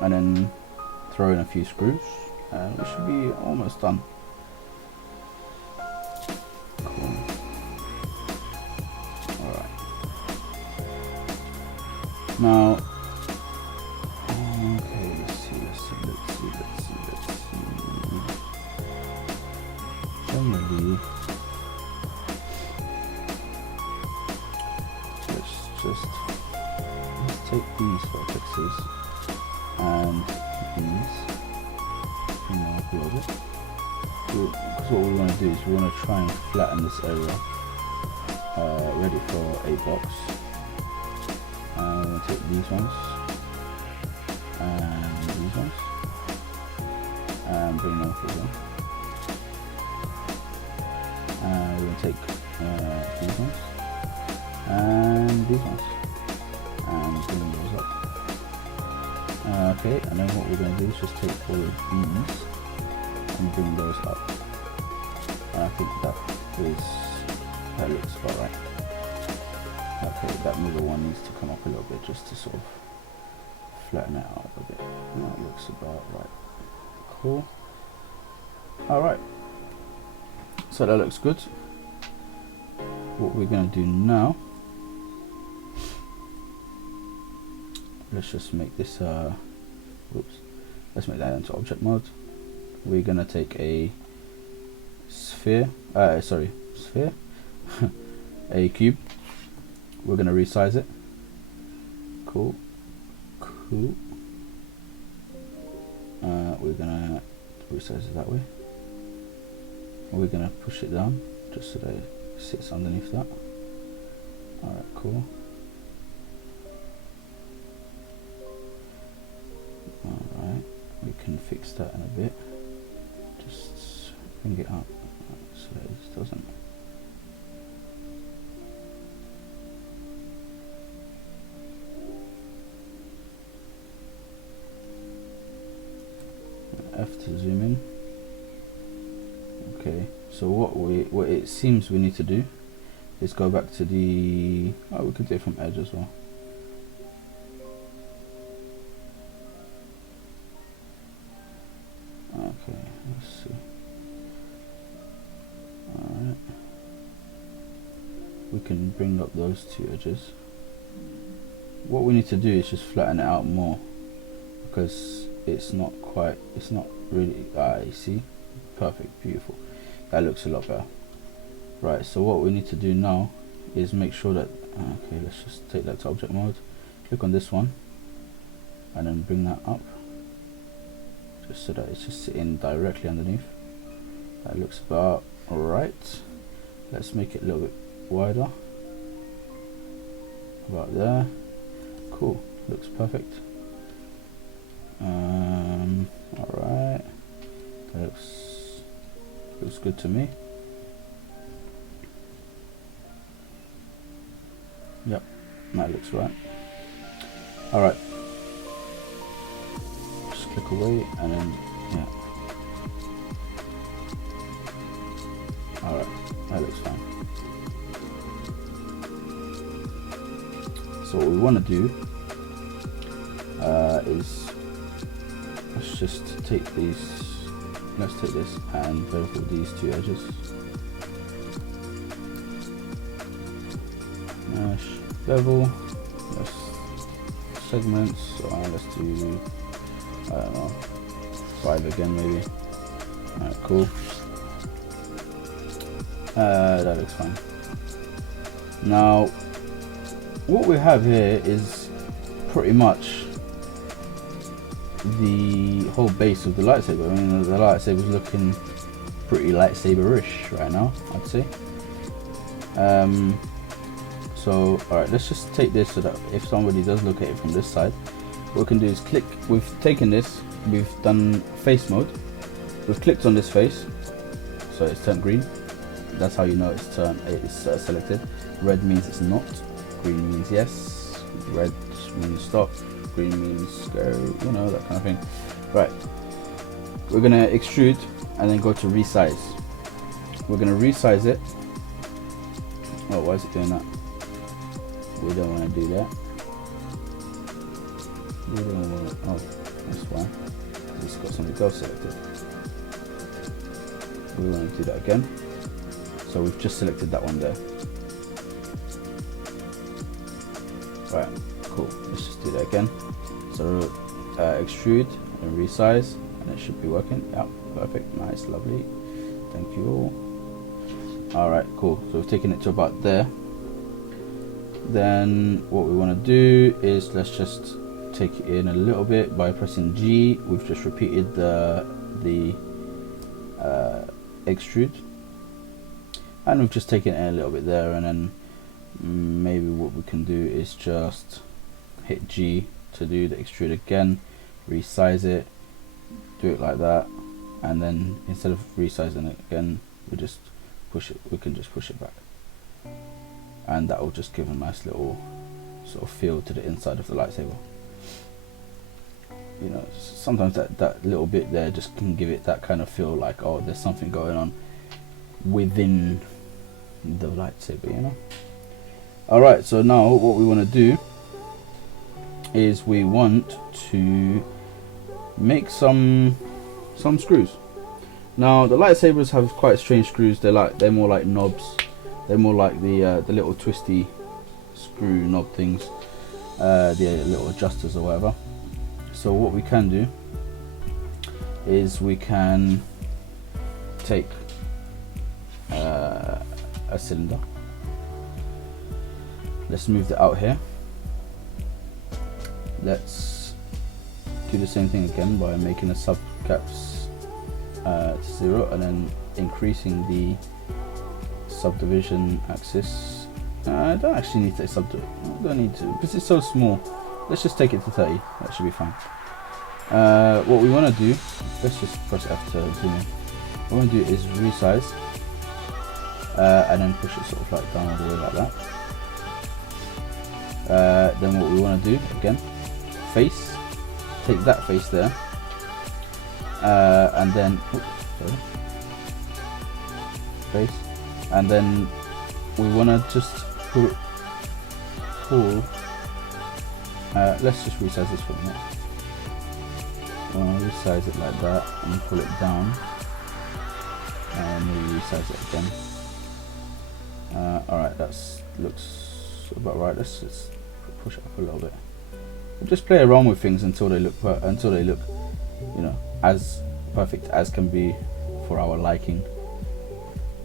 and then throw in a few screws, and we should be almost done. Cool. Alright. Now, okay, let's see. Generally, let's take these vertices and these, up a little bit, because what we want to do is we want to try and flatten this area, ready for a box. I'm going to take these ones and these ones, and bring them up as well. We're going to take these ones and these ones and bring those up. Okay, and then what we're going to do is just take all of these and bring those up. I think that looks about right. Okay, that middle one needs to come up a little bit just to sort of flatten it out a bit. That looks about right. Cool. Alright, so that looks good. What we're going to do now, let's just make this let's make that into object mode. We're going to take a sphere, a cube. We're going to resize it. Cool. We're going to resize it that way. We're going to push it down just so that it sits underneath that. Alright, cool. Alright, we can fix that in a bit. Just bring it up so that it doesn't. F to zoom in. Okay, so what it seems we need to do is go back to the, we could do it from edge as well. Okay, let's see. Alright, we can bring up those two edges. What we need to do is just flatten it out more, because it's not really, you see, perfect, beautiful. That looks a lot better. Right, so what we need to do now is make sure that, okay, let's just take that to object mode, click on this one and then bring that up just so that it's just sitting directly underneath. That looks about alright. Let's make it a little bit wider, about there. Cool, looks perfect. Alright, that looks good to me. Yep, that looks right. Alright, just click away and then, yeah. Alright, that looks fine. So what we want to do is, let's just take these, let's take this and bevel these two edges. Mesh, bevel, let's segments, let's do, I don't know, 5 again maybe. Alright, cool. That looks fine. Now, what we have here is pretty much the whole base of the lightsaber. I mean, the lightsaber's looking pretty lightsaber-ish right now, I'd say. So, alright, let's just take this so that if somebody does look at it from this side, what we can do is click. We've taken this, we've done face mode, we've clicked on this face, so it's turned green. That's how you know it's selected. Red means it's not, green means yes, red means stop, green means go, you know, that kind of thing. Right, we're gonna extrude and then go to resize. We're gonna resize it. Oh, why is it doing that? We don't want to do that. We don't want to, oh, that's why. It's got something else selected. We want to do that again. So we've just selected that one there. Right, cool. Let's just do that again. So extrude and resize, and it should be working. Yep, perfect, nice, lovely. Thank you all. Alright, cool. So we've taken it to about there. Then what we want to do is let's just take it in a little bit by pressing G. We've just repeated the extrude, and we've just taken it in a little bit there, and then maybe what we can do is just hit G to do the extrude again. resize it, do it like that, and then instead of resizing it again, we just push it. We can just push it back, and that will just give a nice little sort of feel to the inside of the lightsaber. You know, sometimes that little bit there just can give it that kind of feel like, oh, there's something going on within the lightsaber, you know. Alright, so now what we want to do is we want to make some screws. Now the lightsabers have quite strange screws. They're more like knobs. They're more like the little twisty screw knob things, the little adjusters or whatever. So what we can do is we can take a cylinder. Let's move that out here. Let's do the same thing again by making a subcaps to 0 and then increasing the subdivision axis. I don't actually need to subdivide. I don't need to because it's so small. Let's just take it to 30. That should be fine. What we want to do, let's just press F to zoom in. What we want to do is resize and then push it sort of like down all the way like that. Then what we want to do again, face, take that face there, and then face, and then we want to just pull. Let's just resize this for a minute. I want to resize it like that and pull it down, and we resize it again. Alright, that looks about right. Let's just push it up a little bit. We'll just play around with things until they look, you know, as perfect as can be for our liking.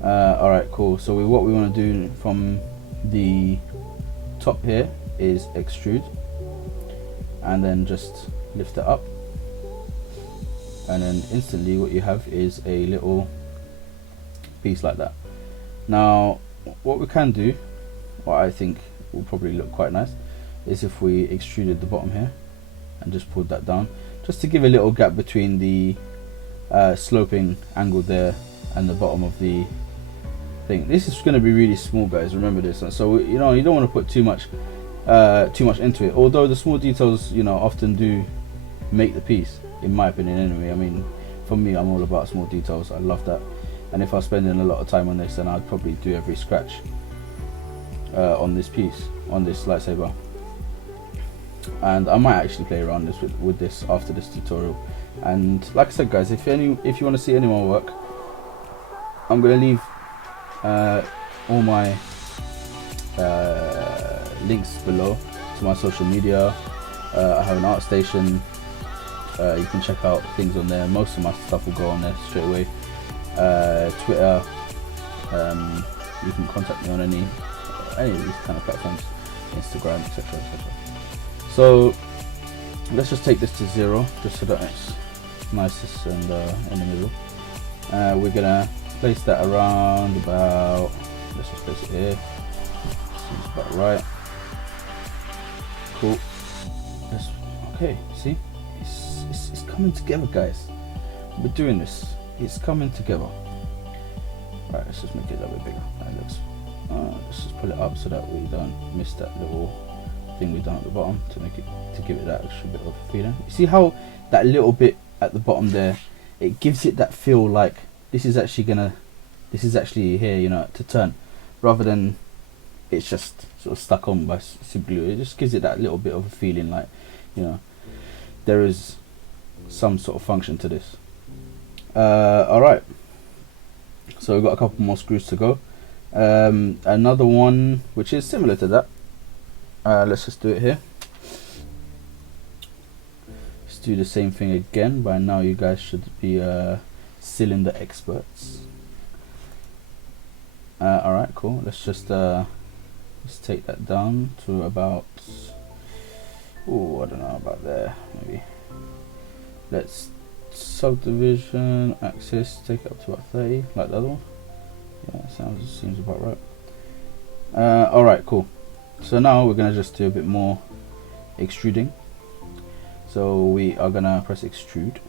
Alright, cool. So what we want to do from the top here is extrude, and then just lift it up, and then instantly what you have is a little piece like that. Now what we can do, what I think will probably look quite nice, is if we extruded the bottom here and just pulled that down, just to give a little gap between the sloping angle there and the bottom of the thing. This is going to be really small, guys, remember this. So you know, you don't want to put too much into it, although the small details, you know, often do make the piece, in my opinion anyway. I mean, for me, I'm all about small details. I love that, and if I was spending a lot of time on this, then I'd probably do every scratch on this piece, on this lightsaber. And I might actually play around with this after this tutorial. And like I said, guys, if you want to see any more work, I'm going to leave all my links below to my social media. I have an art station. You can check out things on there. Most of my stuff will go on there straight away. Twitter. You can contact me on any of these kind of platforms, Instagram, etc., etc. So let's just take this to 0, just so that it's nicest and in the middle. We're gonna place that around about, let's just place it here. Seems about right. Cool. Okay, see, it's coming together, guys. We're doing this. It's coming together. Right, let's just make it a little bit bigger. That looks. Let's just pull it up so that we don't miss that little thing we done at the bottom, to give it that extra bit of feeling. You see how that little bit at the bottom there, it gives it that feel like this is actually here, you know, to turn, rather than it's just sort of stuck on by super glue. It just gives it that little bit of a feeling like, you know, there is some sort of function to this. Alright, so we've got a couple more screws to go. Another one which is similar to that. Let's just do it here. Let's do the same thing again. By now you guys should be cylinder experts. Alright, cool. Let's just let's take that down to about, oh, I don't know, about there maybe. Let's subdivision axis, take it up to about 30 like the other one. Yeah, seems about right. Alright, cool. So now we're going to just do a bit more extruding. So we are gonna press extrude,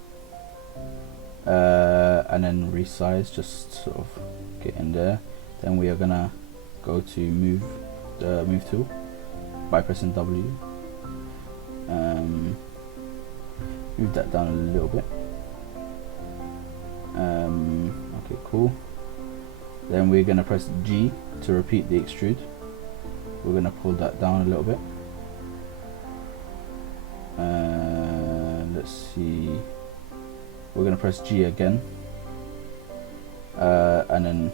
and then resize, just sort of get in there. Then we are gonna go to move, the move tool, by pressing W. Move that down a little bit. Okay, cool. Then we're gonna press G to repeat the extrude. We're gonna pull that down a little bit. Let's see. We're gonna press G again, and then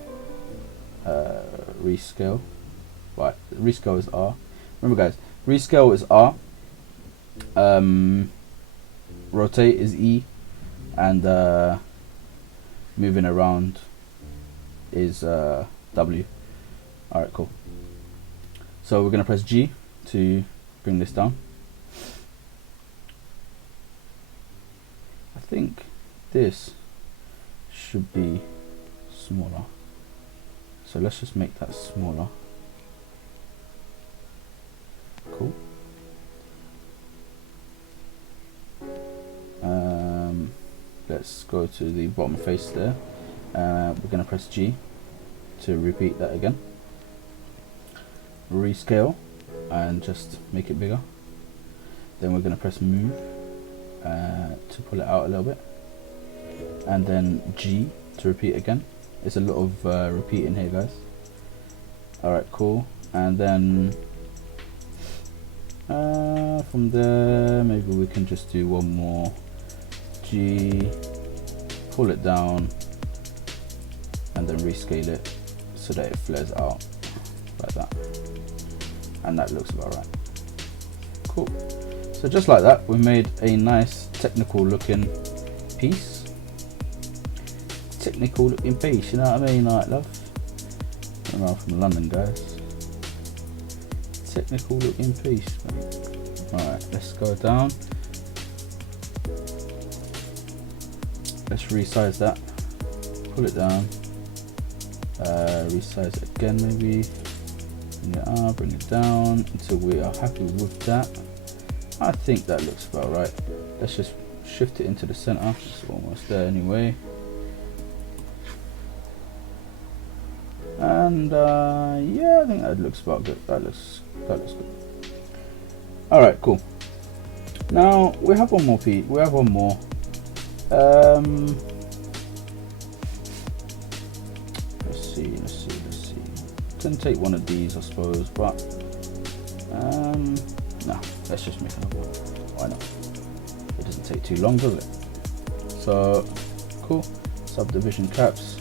rescale. Right, rescale is R. Remember, guys, rescale is R. Rotate is E, and moving around is W. Alright, cool. So we're gonna press G to bring this down. I think this should be smaller, so let's just make that smaller. Cool. Let's go to the bottom face there. We're gonna press G to repeat that again. Rescale and just make it bigger. Then we're gonna press move to pull it out a little bit, and then G to repeat again. It's a lot of repeating here, guys. Alright, cool. And then from there, maybe we can just do one more. G, pull it down, and then rescale it so that it flares out like that, and that looks about right. Cool. So just like that, we made a nice technical looking piece. Technical looking piece, you know what I mean, like, love? I'm from London, guys. Technical looking piece. Alright, let's go down. Let's resize that, pull it down, resize it again maybe, bring it up, bring it down until we are happy with that. I think that looks about right. Let's just shift it into the center. It's almost there anyway. And yeah, I think that looks about good. That looks good. Alright, cool. Now we have one more piece. We have one more. Let's see. Can take one of these, I suppose, but no, let's just make another one. Why not? It doesn't take too long, does it? So cool. Subdivision caps.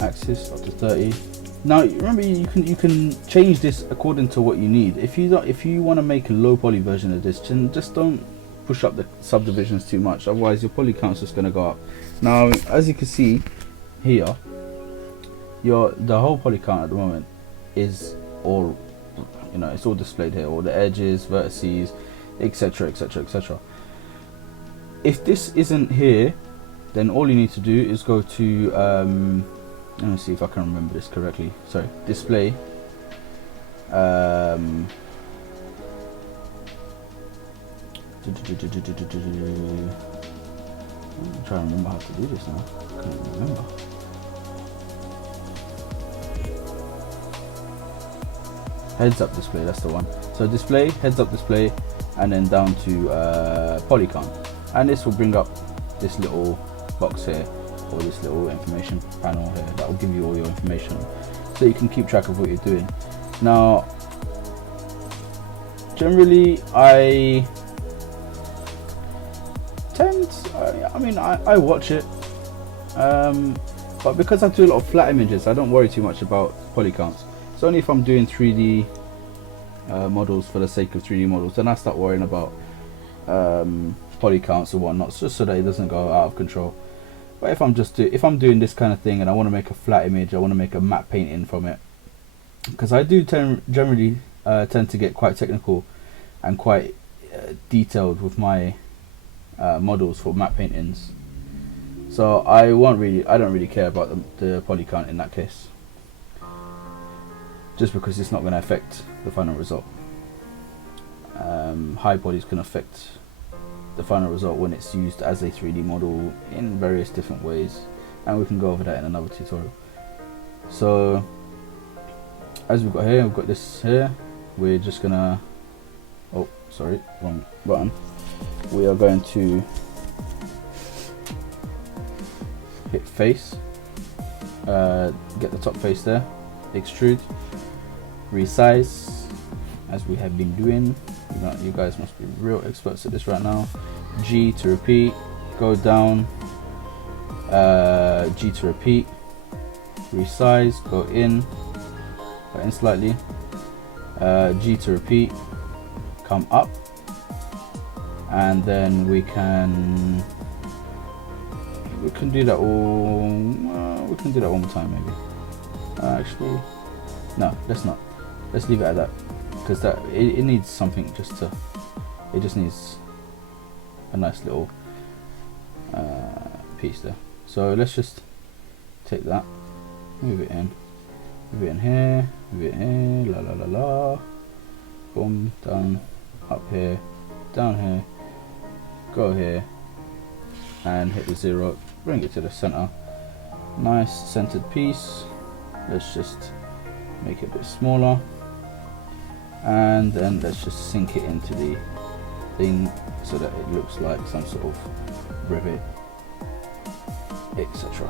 Axis up to 30. Now remember, you can change this according to what you need. If you want to make a low poly version of this, just don't push up the subdivisions too much, otherwise your poly count's just going to go up. Now as you can see here, the whole poly count at the moment is all, you know, it's all displayed here, all the edges, vertices, etc, etc, etc. If this isn't here, then all you need to do is go to let me see if I can remember this correctly. Sorry, display. I'm trying to remember how to do this now. I can't remember. Heads up display, that's the one. So display, heads up display, and then down to polygon. And this will bring up this little box here, or this little information panel here that will give you all your information so you can keep track of what you're doing. Now generally I watch it, but because I do a lot of flat images, I don't worry too much about poly counts. It's only if I'm doing 3D models for the sake of 3D models, then I start worrying about poly counts or whatnot, just so that it doesn't go out of control. But if I'm doing this kind of thing and I want to make a flat image, I want to make a matte painting from it, because I do generally tend to get quite technical and quite detailed with my models for matte paintings. So I don't really care about the poly count in that case, just because it's not going to affect the final result. high bodies can affect the final result when it's used as a 3D model in various different ways, and we can go over that in another tutorial. So as we've got here, we've got this here, we're just gonna, oh sorry, wrong button, we are going to hit face, get the top face there, extrude, resize, as we have been doing. You guys must be real experts at this right now. G to repeat, go down, G to repeat, resize, go in slightly, G to repeat, come up, and then we can do that all. We can do that one more time maybe. Actually, no, let's not. Let's leave it at that, because that it needs something just to. It just needs a nice little piece there. So let's just take that, move it in here, move it in here, la la la la, boom, down, up here, down here, go here, and hit the 0, bring it to the center. Nice centered piece. Let's just make it a bit smaller, and then let's just sink it into the thing so that it looks like some sort of rivet, etc.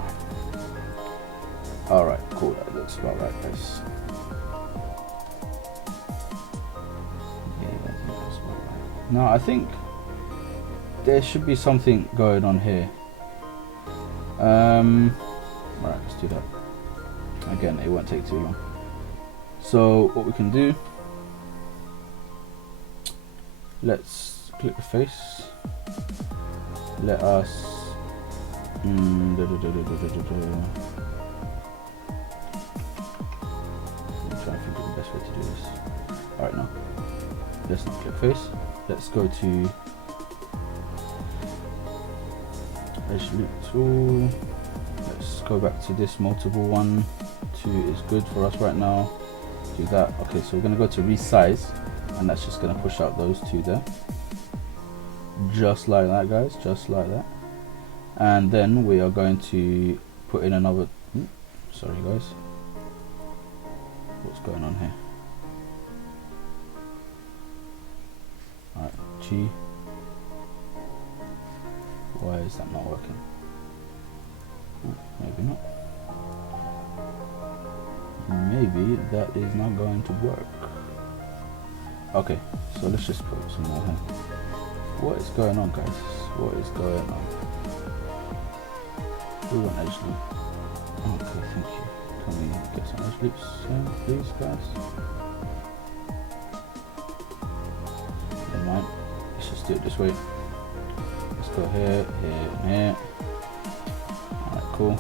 Alright, cool, that looks about right, guys. Yeah, I think that's about right. Now I think there should be something going on here. Alright, let's do that. Again, it won't take too long. So what we can do, let's click the face. Let us I'm trying to think of the best way to do this. Alright, now let's not click face. Let's go to edge loop tool. Let's go back to this multiple one. 2 is good for us right now. Do that. Okay, so we're going to go to resize, and that's just going to push out those 2 there, just like that, guys, just like that. And then we are going to put in another, sorry guys, what's going on here? Alright, G, why is that not working? Maybe not. Maybe that is not going to work. Okay, so let's just put some more here. What is going on, guys? What is going on? We want edge loop. Okay, thank you. Can we get some edge loops here, please, guys? Never mind. Let's just do it this way. Let's go here, here, and here. Alright, cool.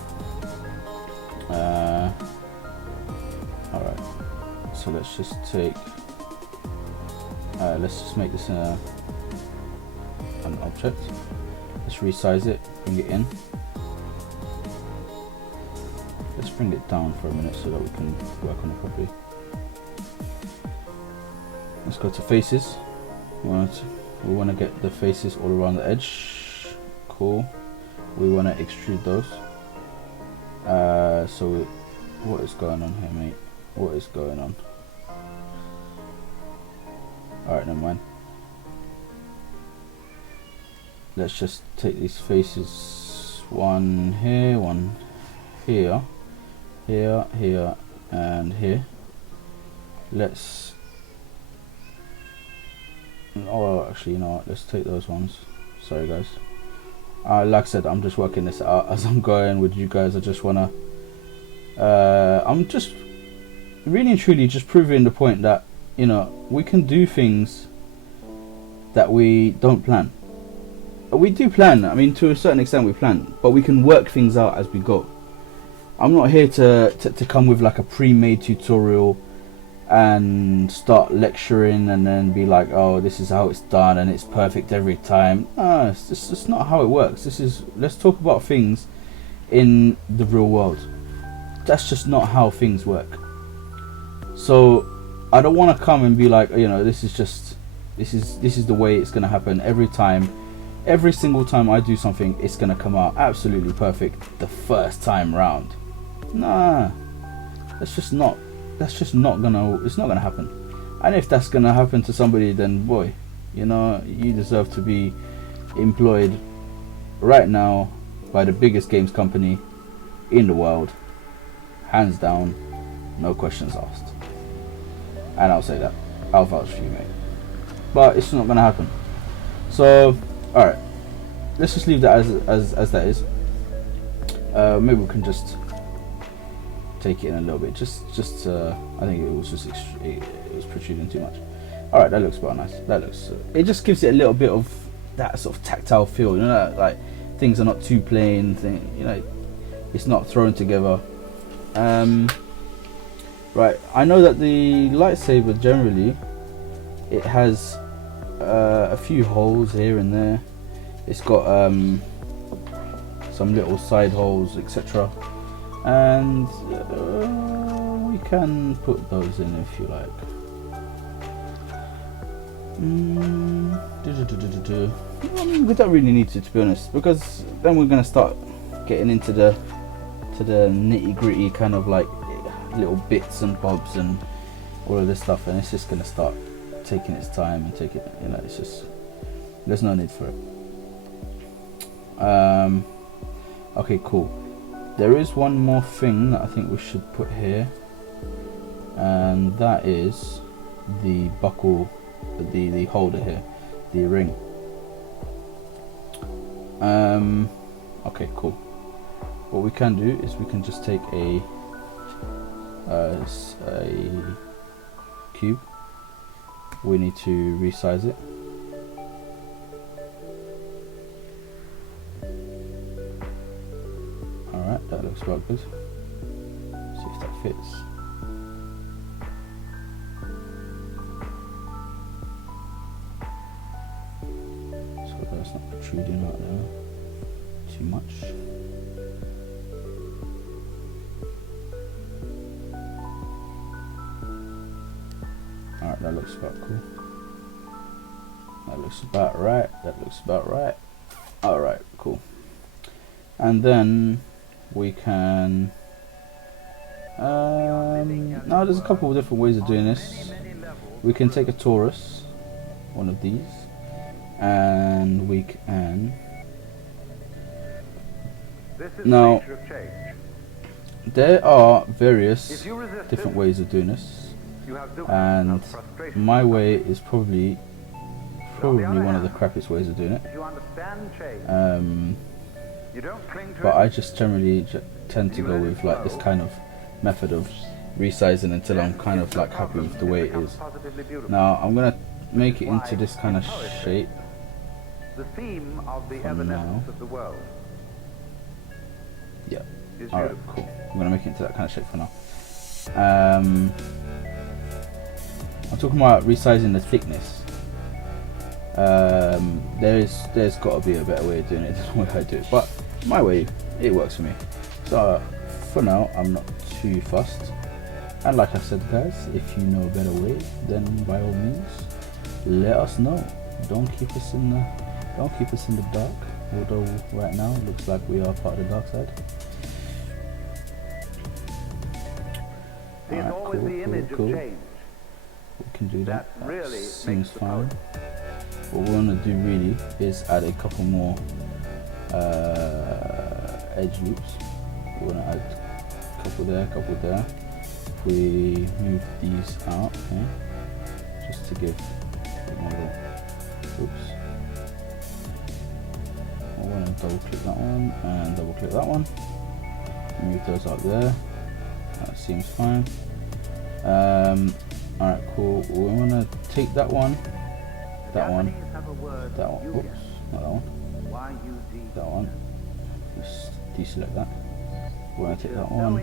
Alright, so let's just take, let's just make this an object. Let's resize it, bring it in. Let's bring it down for a minute so that we can work on it properly. Let's go to faces. We want to get the faces all around the edge. Cool. We want to extrude those. So what is going on here, mate? What is going on? Alright, never mind. Let's just take these faces, one here, one here, here, here, and here. Let's, oh actually, you know what, let's take those ones. Sorry guys. Like I said, I'm just working this out as I'm going with you guys. I just wanna I'm just really and truly just proving the point that, you know, we can do things that we don't plan. We do plan, I mean, to a certain extent we plan, but we can work things out as we go. I'm not here to come with like a pre-made tutorial and start lecturing and then be like, oh, this is how it's done and it's perfect every time. No, it's just not how it works. Let's talk about things in the real world. That's just not how things work. So I don't want to come and be like, you know, this is just This is the way it's gonna happen every time. Every single time I do something, it's gonna come out absolutely perfect the first time round. Nah, that's just not gonna. It's not gonna happen. And if that's gonna happen to somebody, then boy, you know, you deserve to be employed right now by the biggest games company in the world, hands down, no questions asked. And I'll say that. I'll vouch for you, mate. But it's not gonna happen. So, all right, let's just leave that as that is. Maybe we can just take it in a little bit. Just I think it was just it was protruding too much. All right, that looks about nice. That looks. It just gives it a little bit of that sort of tactile feel. You know, like things are not too plain. You know, it's not thrown together. Right, I know that the lightsaber generally it has a few holes here and there. It's got some little side holes, etc. And we can put those in if you like. I mean, we don't really need to be honest, because then we're gonna start getting into the nitty gritty kind of like little bits and bobs and all of this stuff, and it's just gonna start taking its time and take it. You know, it's just there's no need for it. Okay, cool. There is one more thing that I think we should put here, and that is the buckle, the holder here, the ring. Okay, cool. What we can do is we can just take a cube. We need to resize it. Alright, that looks about good. See if that fits. So that's not protruding out there too much. Alright, that looks about cool. That looks about right. That looks about right. Alright, cool. And then we can now there's a couple of different ways of doing this. We can take a torus, one of these, and we can now there are various different ways of doing this, and my way is probably one of the crappiest ways of doing it. But I just generally tend to go with like this kind of method of resizing until I'm kind of like happy with the way it is. Now I'm gonna make it into this kind of shape from now. Yeah. Alright, cool. I'm gonna make it into that kind of shape for now. I'm talking about resizing the thickness. There's got to be a better way of doing it than the way I do it, but my way, it works for me. So for now, I'm not too fussed. And like I said, guys, if you know a better way, then by all means, let us know. Don't keep us in the dark. Although right now it looks like we are part of the dark side. Alright, cool. We can do that. That seems fine. What we want to do really is add a couple more edge loops. We want to add a couple there. We move these out here just to give a bit more of a, oops. I want to double click that one and double click that one. Move those out there. That seems fine. Alright, cool. We want to take that one. Oops, not that one. Just deselect that. We want to take that one.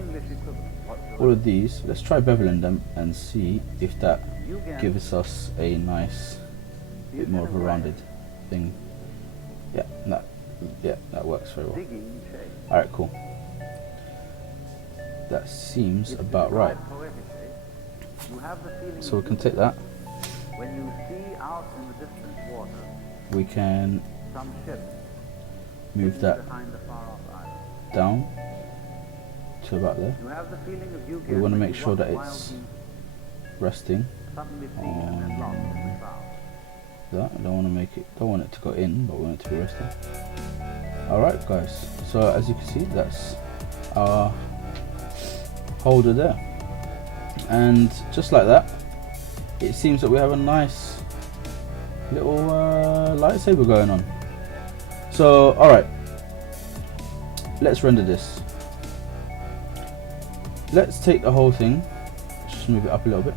All of these, let's try beveling them and see if that gives us a nice bit more of a rounded thing. Yeah, that works very well. Alright, cool. That seems about right. So we can take that When you see out in the distant water we can some ship move that behind the far-off island, down to about there. you have the feeling of you We want to make sure that it's resting suddenly seen and lost in the clouds. that. I don't want it to go in, but we want it to be resting. Alright guys, so as you can see, that's our holder there, and just like that, it seems that we have a nice little lightsaber going on. So alright, let's render this. Let's take the whole thing, just move it up a little bit.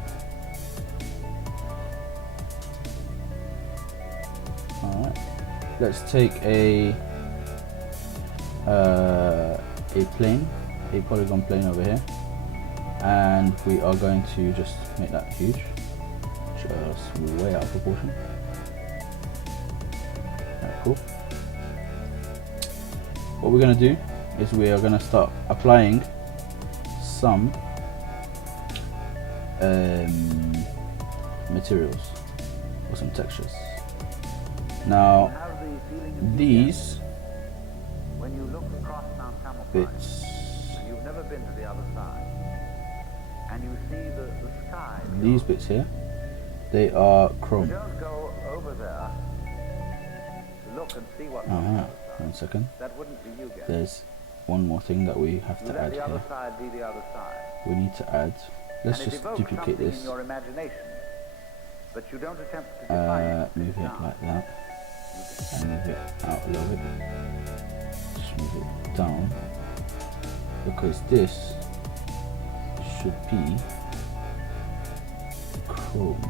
Alright, let's take a plane, a polygon plane over here, and we are going to just make that huge, just way out of proportion. Alright, cool. What we're going to do is we are going to start applying some materials or some textures. Now these when you look across Mount Tamalpais, bits, and you've never been to the other side, and you see the sky. These bits here, they are chrome. You don't go over there to look and see what's on the other side. 1 second. That wouldn't be you, guys. There's one more thing that we have to add the other here. side be the other side. We need to add. Let's And it just evokes duplicate something this. in your imagination, but you don't attempt to define it. Move it like that, and move it out a little bit. Just move it down, because this should be chrome.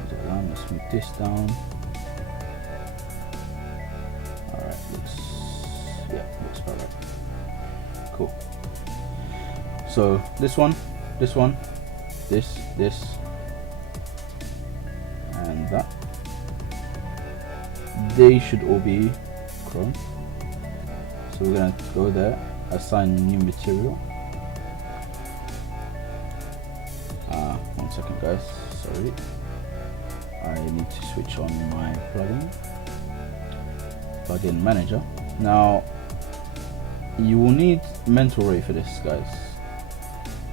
Let's move that down. Let's move this down. Alright, looks about right. Cool. So this one, this, and that, they should all be chrome. So we're gonna go there, assign new material. 1 second guys, sorry. I need to switch on my plugin manager. Now you will need mental ray for this, guys.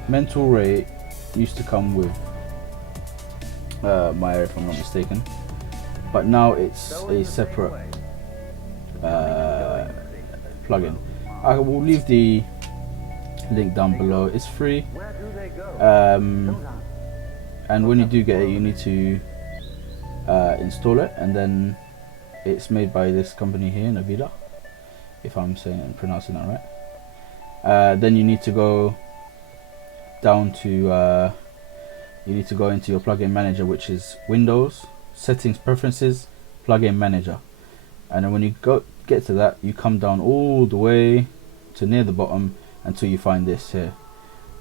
Mental ray used to come with Maya, if I'm not mistaken, but now it's a separate plugin. I will leave the link down below. It's free, and when you do get it, you need to install it, and then it's made by this company here, Navida, if I'm saying and pronouncing that right. Then you need to go down to you need to go into your plugin manager, which is Windows, Settings, Preferences, Plugin Manager, and then when you get to that, you come down all the way to near the bottom until you find this here,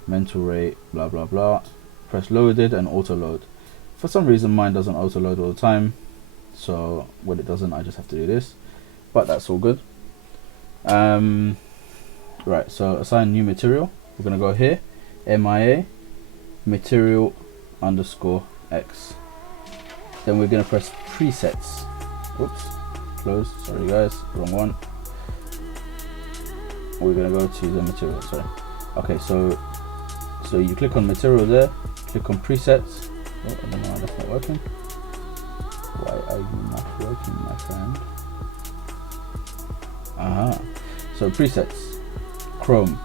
mental rate, blah blah blah. Press loaded and auto load. For some reason mine doesn't auto load all the time, so when it doesn't, I just have to do this, but that's all good. Right, so assign new material. We're gonna go here, MIA material _ X. Then we're gonna press presets. Oops, close. Sorry guys, wrong one. We're gonna go to the material. Sorry. Okay, so you click on material there. Click on presets. Oh, I don't know why that's not working. Why are you not working, my friend? So presets, Chrome,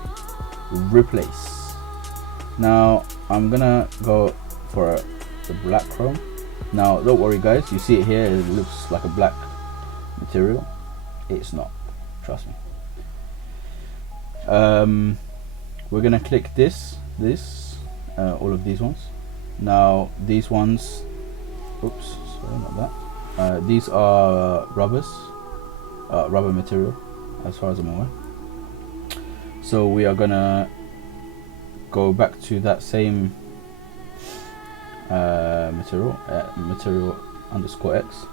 replace. Now I'm gonna go for the black chrome. Now don't worry guys, you see it here, it looks like a black material. It's not, trust me. We're gonna click this, all of these ones. Now these ones, oops, sorry, not that. These are rubbers, rubber material, as far as I'm aware. So we are gonna go back to that same material, material _ X.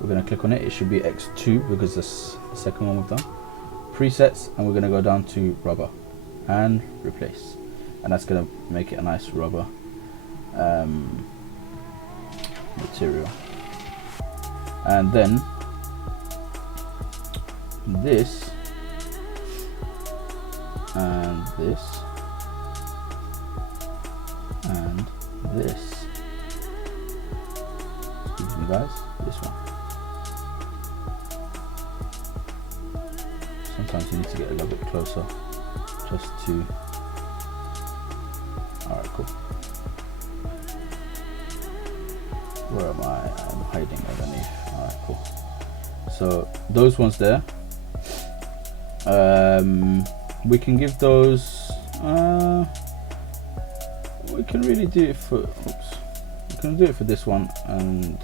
We're gonna click on it. It should be X2 because that's the second one we've done. Presets, and we're gonna go down to rubber and replace, and that's gonna make it a nice rubber material, and then this and this and this. Excuse me guys, this one. Sometimes you need to get a little bit closer just to... Alright, cool. Where am I? I'm hiding underneath. Alright, cool. So those ones there, we can give those, we can really do it for, oops, we can do it for this one and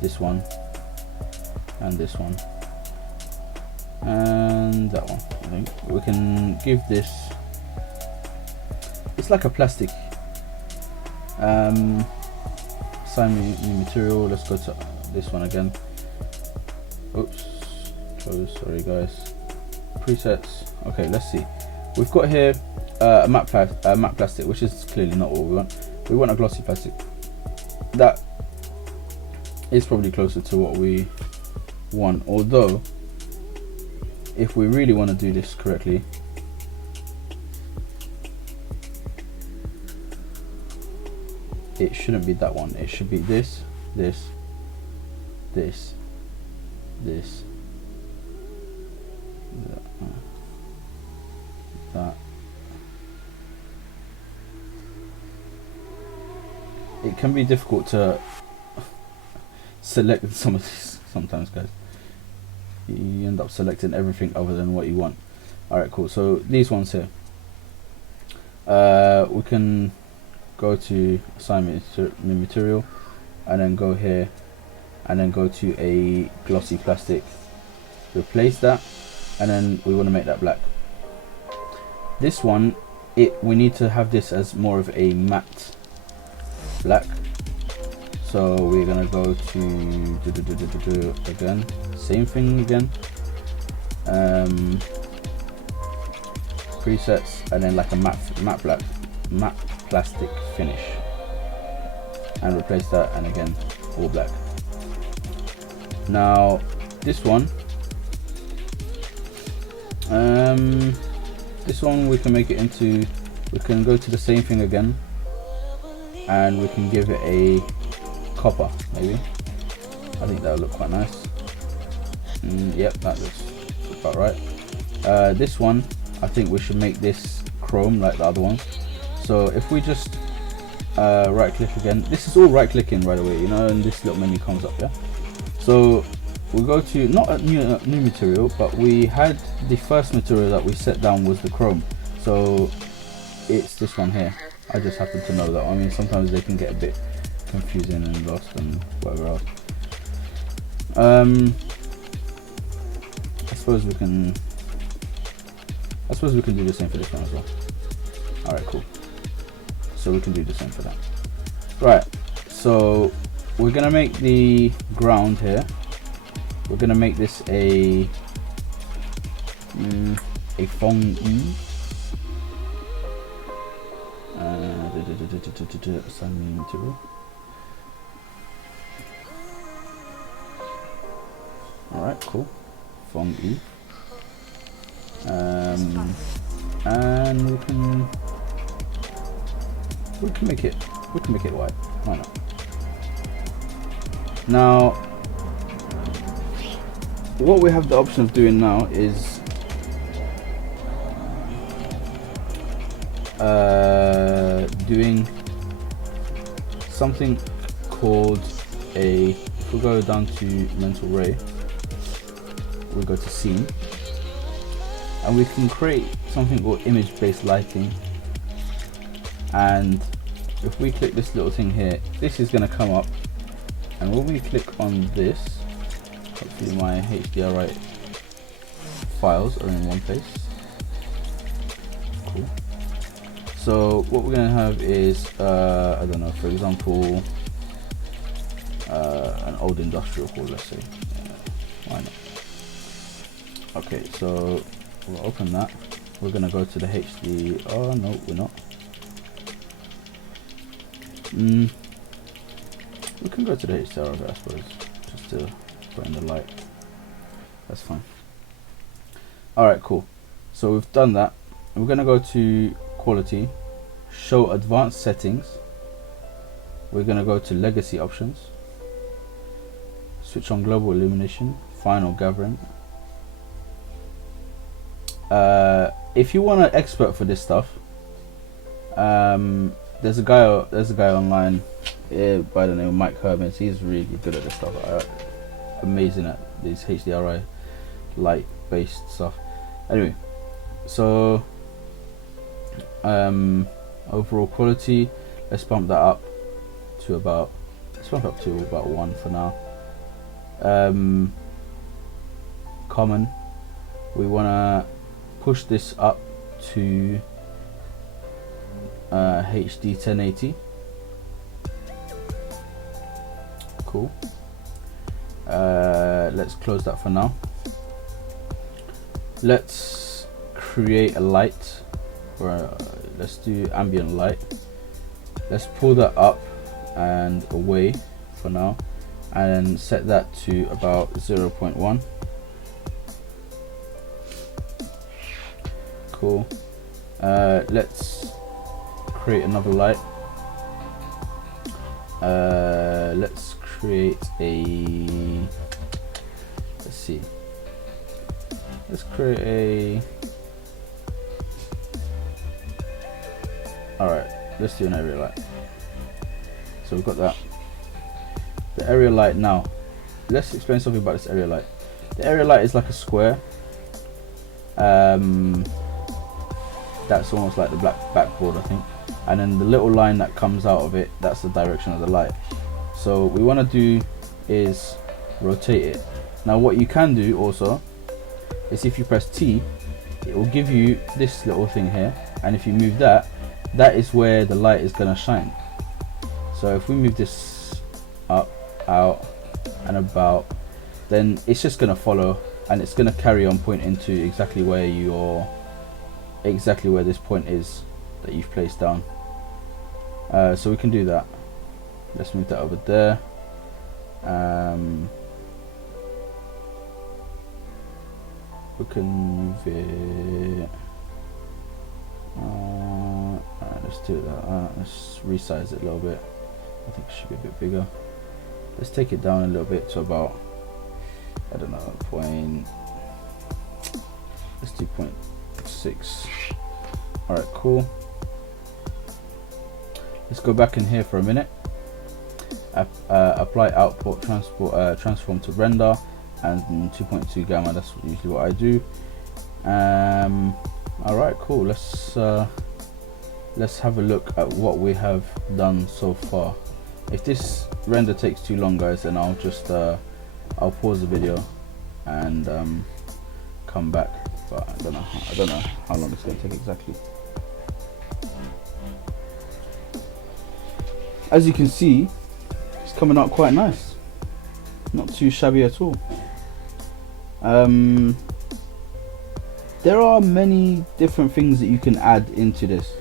this one and this one and that one. I think we can give this, it's like a plastic, assign new material. Let's go to this one again. Oops, close, sorry guys. Presets. Okay, let's see. We've got here a matte plastic, which is clearly not what we want. We want a glossy plastic. That is probably closer to what we want, although if we really want to do this correctly, it shouldn't be that one. It should be this, this, this, this, that. It can be difficult to select some of these sometimes, guys. You end up selecting everything other than what you want. Alright, cool. So these ones here, we can go to assign new material and then go here and then go to a glossy plastic, replace that, and then we want to make that black. This one, we need to have this as more of a matte black, so we're gonna go to again, same thing again, presets, and then like a matte plastic finish, and replace that, and again all black. Now this one, we can make it into, we can go to the same thing again and we can give it a copper, maybe. I think that'll look quite nice. Yep, that looks about right. This one, I think we should make this chrome like the other one. So if we just right click again, this is all right clicking by the way, you know, and this little menu comes up, yeah. So we'll go to, not a new material, but we had the first material that we set down was the chrome, so it's this one here. I just happen to know that. I mean, sometimes they can get a bit confusing and lost and whatever else. I suppose we can do the same for this one as well. Alright, cool. So we can do the same for that. Right, so we're gonna make the ground here. We're gonna make this a fong E. Assign new material. Alright, cool. Fong E. And we can make it white. Why not? Now, what we have the option of doing now is doing something called a, if we go down to mental ray, we go to scene, and we can create something called image based lighting. And if we click this little thing here, this is going to come up, and when we click on this, hopefully my HDRI files are in one place. Cool. So what we're going to have is I don't know, for example, an old industrial core, let's say. Why not? Okay, so we'll open that. We're going to go to the HD. Oh no, we're not. We can go to the HDR, I suppose, just to put in the light. That's fine. Alright, cool. So we've done that. We're going to go to quality, show advanced settings. We're going to go to legacy options, switch on global illumination, final gathering. If you want an expert for this stuff, there's a guy online by the name of Mike Hermans. He's really good at this stuff. Amazing at these HDRI light based stuff. Anyway, so overall quality, let's bump that up to about 1 for now. Common, we want to push this up to HD 1080. Cool. Let's close that for now. Let's create a light, or let's do ambient light. Let's pull that up and away for now, and set that to about 0.1. Cool. Let's create another light. Let's create a, let's see, let's create a, alright, let's do an area light. So we've got that. The area light now, let's explain something about this area light. The area light is like a square. That's almost like the black backboard, I think, and then the little line that comes out of it, that's the direction of the light. So what we want to do is rotate it. Now what you can do also is, if you press T, it will give you this little thing here, and if you move that, that is where the light is going to shine. So if we move this up, out and about, then it's just going to follow, and it's going to carry on pointing to exactly where this point is that you've placed down. So we can do that. Let's move that over there. We can move it. Alright, let's do that. Let's resize it a little bit. I think it should be a bit bigger. Let's take it down a little bit to about, I don't know, let's do 0.6. Alright, cool. Let's go back in here for a minute. Apply output transform to render and 2.2 gamma. That's usually what I do. Alright, cool. Let's have a look at what we have done so far. If this render takes too long, guys, then I'll just I'll pause the video and come back. But I don't know how long it's going to take exactly. As you can see, it's coming out quite nice. Not too shabby at all. There are many different things that you can add into this.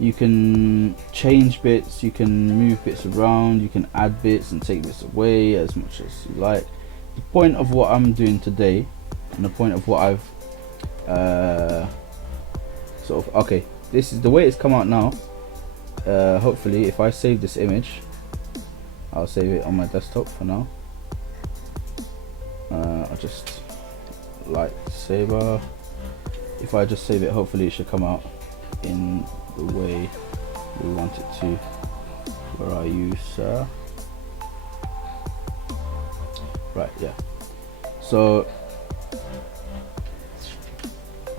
You can change bits, you can move bits around, you can add bits and take bits away as much as you like. The point of what I'm doing today, and the point of what I've okay, this is the way it's come out now. Hopefully if I save this image, I'll save it on my desktop for now. I'll just lightsaber. If I just save it, hopefully it should come out in the way we want it to. Where are you, sir? Right, yeah. So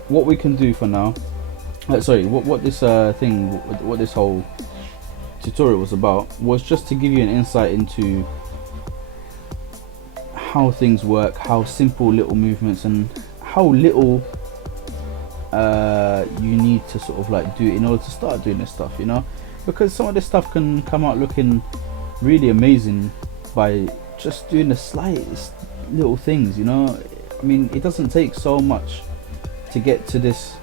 what we can do for now, what this what this whole tutorial was about was just to give you an insight into how things work, how simple little movements and how little you need to sort of like do in order to start doing this stuff, you know, because some of this stuff can come out looking really amazing by just doing the slightest little things, you know. I mean, it doesn't take so much to get to this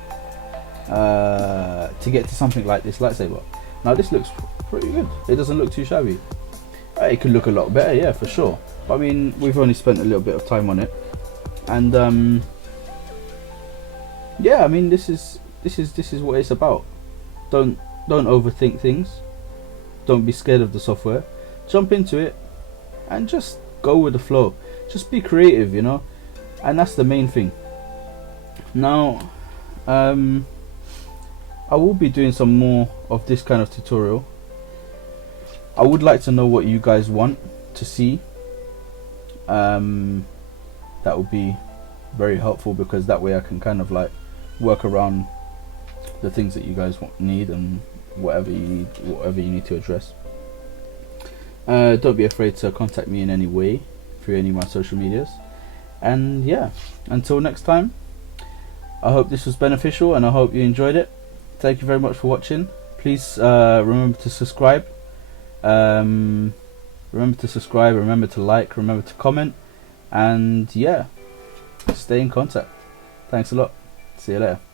to get to something like this lightsaber. Now this looks pretty good. It doesn't look too shabby. It could look a lot better, yeah, for sure. But I mean, we've only spent a little bit of time on it, and yeah, I mean, this is what it's about. Don't overthink things. Don't be scared of the software. Jump into it and just go with the flow. Just be creative, you know, and that's the main thing. Now, I will be doing some more of this kind of tutorial. I would like to know what you guys want to see. That would be very helpful, because that way I can kind of like work around the things that you guys need, and whatever you need to address. Don't be afraid to contact me in any way through any of my social medias. And yeah, until next time, I hope this was beneficial and I hope you enjoyed it. Thank you very much for watching. Please remember to subscribe. Remember to like, remember to comment, and yeah, stay in contact. Thanks a lot. See you later.